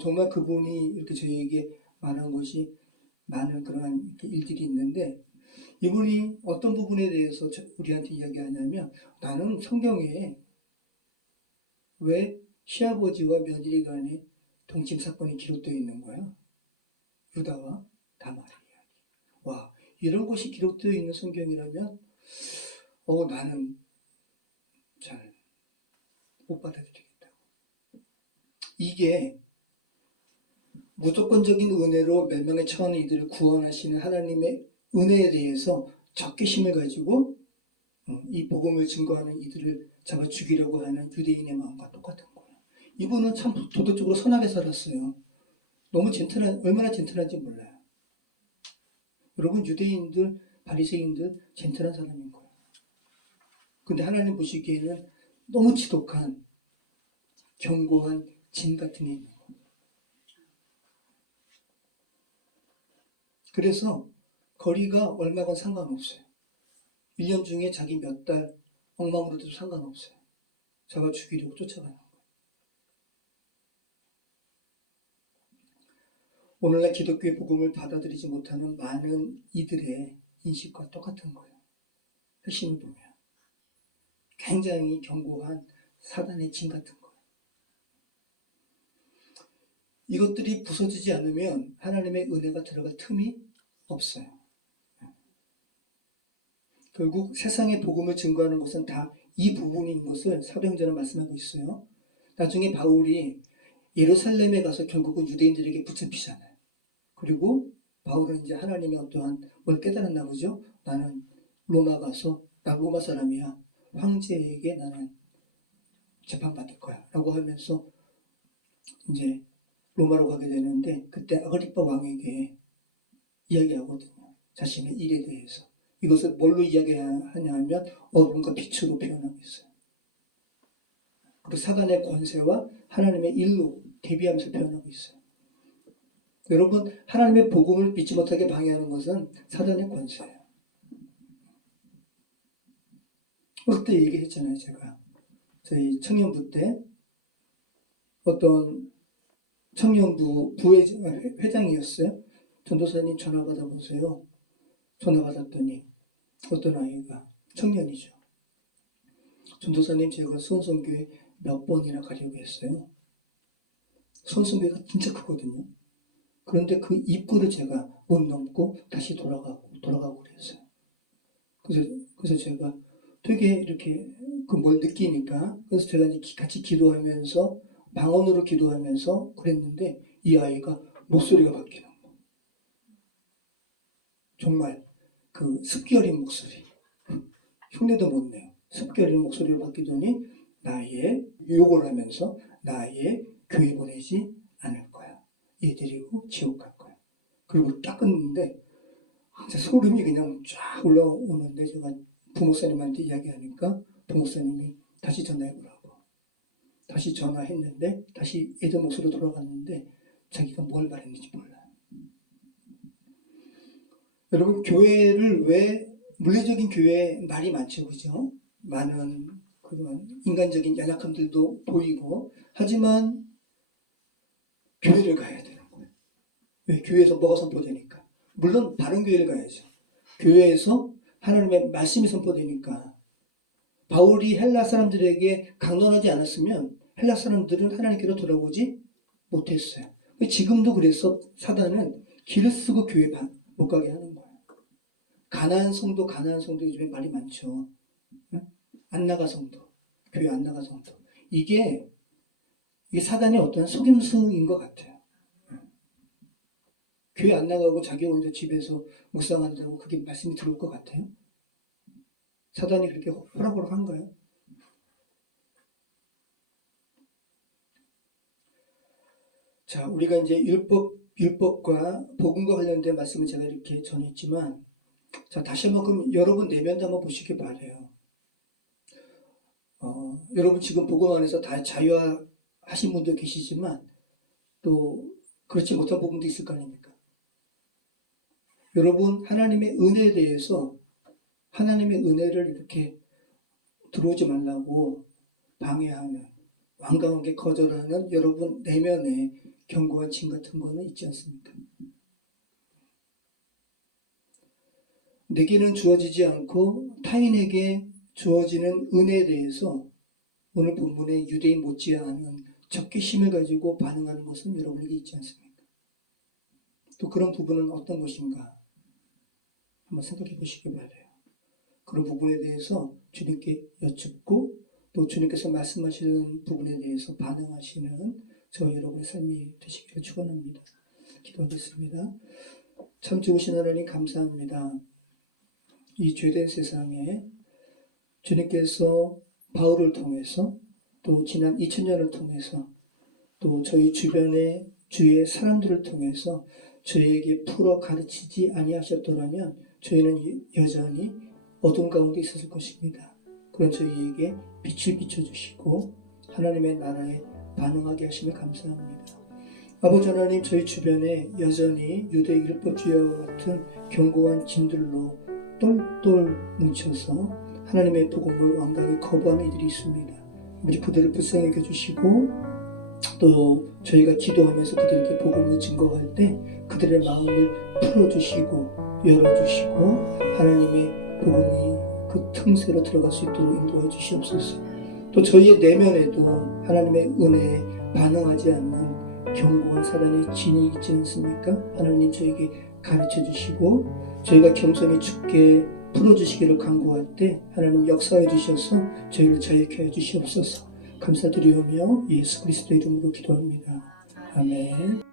정말 그분이 이렇게 저희에게 말한 것이 많은 그러한 일들이 있는데, 이분이 어떤 부분에 대해서 우리한테 이야기하냐면, 나는 성경에 왜 시아버지와 며느리 간의 동침 사건이 기록되어 있는 거야? 유다와 다말의 이야기. 와, 이런 것이 기록되어 있는 성경이라면 나는 잘 못 받아들이겠다고. 이게 무조건적인 은혜로 몇 명의 처한 이들을 구원하시는 하나님의 은혜에 대해서 적개심을 가지고 이 복음을 증거하는 이들을 잡아 죽이려고 하는 유대인의 마음과 똑같은 거예요. 이분은 참 도덕적으로 선하게 살았어요. 너무 얼마나 젠틀한지 몰라요. 여러분, 유대인들, 바리새인들 젠틀한 사람인 거예요. 근데 하나님 보시기에는 너무 지독한, 견고한 진 같은 애 있는 거예요. 그래서 거리가 얼마건 상관없어요. 1년 중에 자기 몇 달 엉망으로도 상관없어요. 잡아 죽이려고 쫓아가는 거예요. 오늘날 기독교의 복음을 받아들이지 못하는 많은 이들의 인식과 똑같은 거예요. 핵심을 보면 굉장히 견고한 사단의 진 같은 거예요. 이것들이 부서지지 않으면 하나님의 은혜가 들어갈 틈이 없어요. 결국 세상의 복음을 증거하는 것은 다 이 부분인 것을 사도행전은 말씀하고 있어요. 나중에 바울이 예루살렘에 가서 결국은 유대인들에게 붙잡히잖아요. 그리고 바울은 이제 하나님의 어떠한 뭘 깨달았나 보죠. 나는 로마 가서, 나 로마 사람이야. 황제에게 나는 재판받을 거야 라고 하면서 이제 로마로 가게 되는데, 그때 아그리빠 왕에게 이야기하거든요. 자신의 일에 대해서. 이것을 뭘로 이야기하냐 하면 어둠과 빛으로 표현하고 있어요. 그리고 사단의 권세와 하나님의 일로 대비하면서 표현하고 있어요. 여러분, 하나님의 복음을 믿지 못하게 방해하는 것은 사단의 권세예요. 그때 얘기했잖아요. 제가 저희 청년부 때 어떤 청년부 회장이었어요. 전도사님 전화 받아보세요. 전화 받았더니 어떤 아이가, 청년이죠. 전도사님, 제가 수원성교회 몇 번이나 가려고 했어요. 수원성교회가 진짜 크거든요. 그런데 그 입구를 제가 못 넘고 다시 돌아가고 그랬어요. 그래서 제가 되게 이렇게 뭘 느끼니까, 그래서 제가 이제 같이 기도하면서, 방언으로 기도하면서 그랬는데, 이 아이가 목소리가 바뀌는 거예요. 정말 그 습기어린 목소리. 흉내도 못 내요. 습기어린 목소리를 바뀌더니 나의 욕을 하면서 나의 교회 보내지 않을 거야. 얘 데리고 지옥 갈 거야. 그리고 딱 끊는데 소름이 그냥 쫙 올라오는데, 제가 부목사님한테 이야기하니까 부목사님이 다시 전화해보라고. 다시 전화했는데 다시 예전 목소리로 돌아갔는데 자기가 뭘 말했는지 몰라요. 여러분, 교회를 왜, 물리적인 교회 말이 많죠, 그죠? 많은 그런 인간적인 연약함들도 보이고, 하지만 교회를 가야 되는 거예요. 왜? 교회에서 뭐가 선포되니까. 물론 다른 교회를 가야죠. 교회에서 하나님의 말씀이 선포되니까. 바울이 헬라 사람들에게 강론하지 않았으면 헬라 사람들은 하나님께로 돌아오지 못했어요. 지금도 그래서 사단은 길을 쓰고 교회 못 가게 하는 거예요. 가나안 성도 요즘에 말이 많죠. 안 나가 성도, 교회 안 나가 성도. 이게 사단의 어떤 속임수인 것 같아요. 교회 안 나가고 자기 혼자 집에서 묵상한다고 그게 말씀이 들어올 것 같아요? 사단이 그렇게 호락호락한가요? 자, 우리가 이제 율법과 복음과 관련된 말씀을 제가 이렇게 전했지만, 자, 다시 한번 그럼 여러분 내면도 한번 보시기 바라요. 여러분 지금 복음 안에서 다 자유하신 분도 계시지만, 또 그렇지 못한 부분도 있을 거 아닙니까? 여러분 하나님의 은혜에 대해서 하나님의 은혜를 이렇게 들어오지 말라고 방해하는, 완강하게 거절하는 여러분 내면에 견고한 진 같은 거는 있지 않습니까? 내게는 주어지지 않고 타인에게 주어지는 은혜에 대해서 오늘 본문의 유대인 못지않은 적개심을 가지고 반응하는 것은 여러분에게 있지 않습니까? 또 그런 부분은 어떤 것인가 한번 생각해 보시기 바라요. 그런 부분에 대해서 주님께 여쭙고 또 주님께서 말씀하시는 부분에 대해서 반응하시는 저 여러분의 삶이 되시기를 축원합니다. 기도하겠습니다. 참 좋으신 하나님 감사합니다. 이 죄된 세상에 주님께서 바울을 통해서 또 지난 2000년을 통해서 또 저희 주변의 주위의 사람들을 통해서 저희에게 풀어 가르치지 아니하셨더라면 저희는 여전히 어둠 가운데 있었을 것입니다. 그런 저희에게 빛을 비춰주시고 하나님의 나라에 반응하게 하시며 감사합니다. 아버지 하나님, 저희 주변에 여전히 유대 율법주의와 같은 견고한 진들로 똘똘 뭉쳐서 하나님의 복음을 완강히 거부하는 이들이 있습니다. 아버지, 그들을 불쌍히 여겨주시고 또 저희가 기도하면서 그들에게 복음을 증거할 때 그들의 마음을 풀어주시고 열어주시고 하나님의 복음이 그 틈새로 들어갈 수 있도록 인도해 주시옵소서. 또 저희의 내면에도 하나님의 은혜에 반응하지 않는 견고한 사단의 진이 있지 않습니까? 하나님 저에게 가르쳐 주시고 저희가 겸손히 주께 풀어주시기를 간구할 때 하나님 역사해 주셔서 저희를 자유케 해 주시옵소서. 감사드리오며 예수 그리스도 이름으로 기도합니다. 아멘.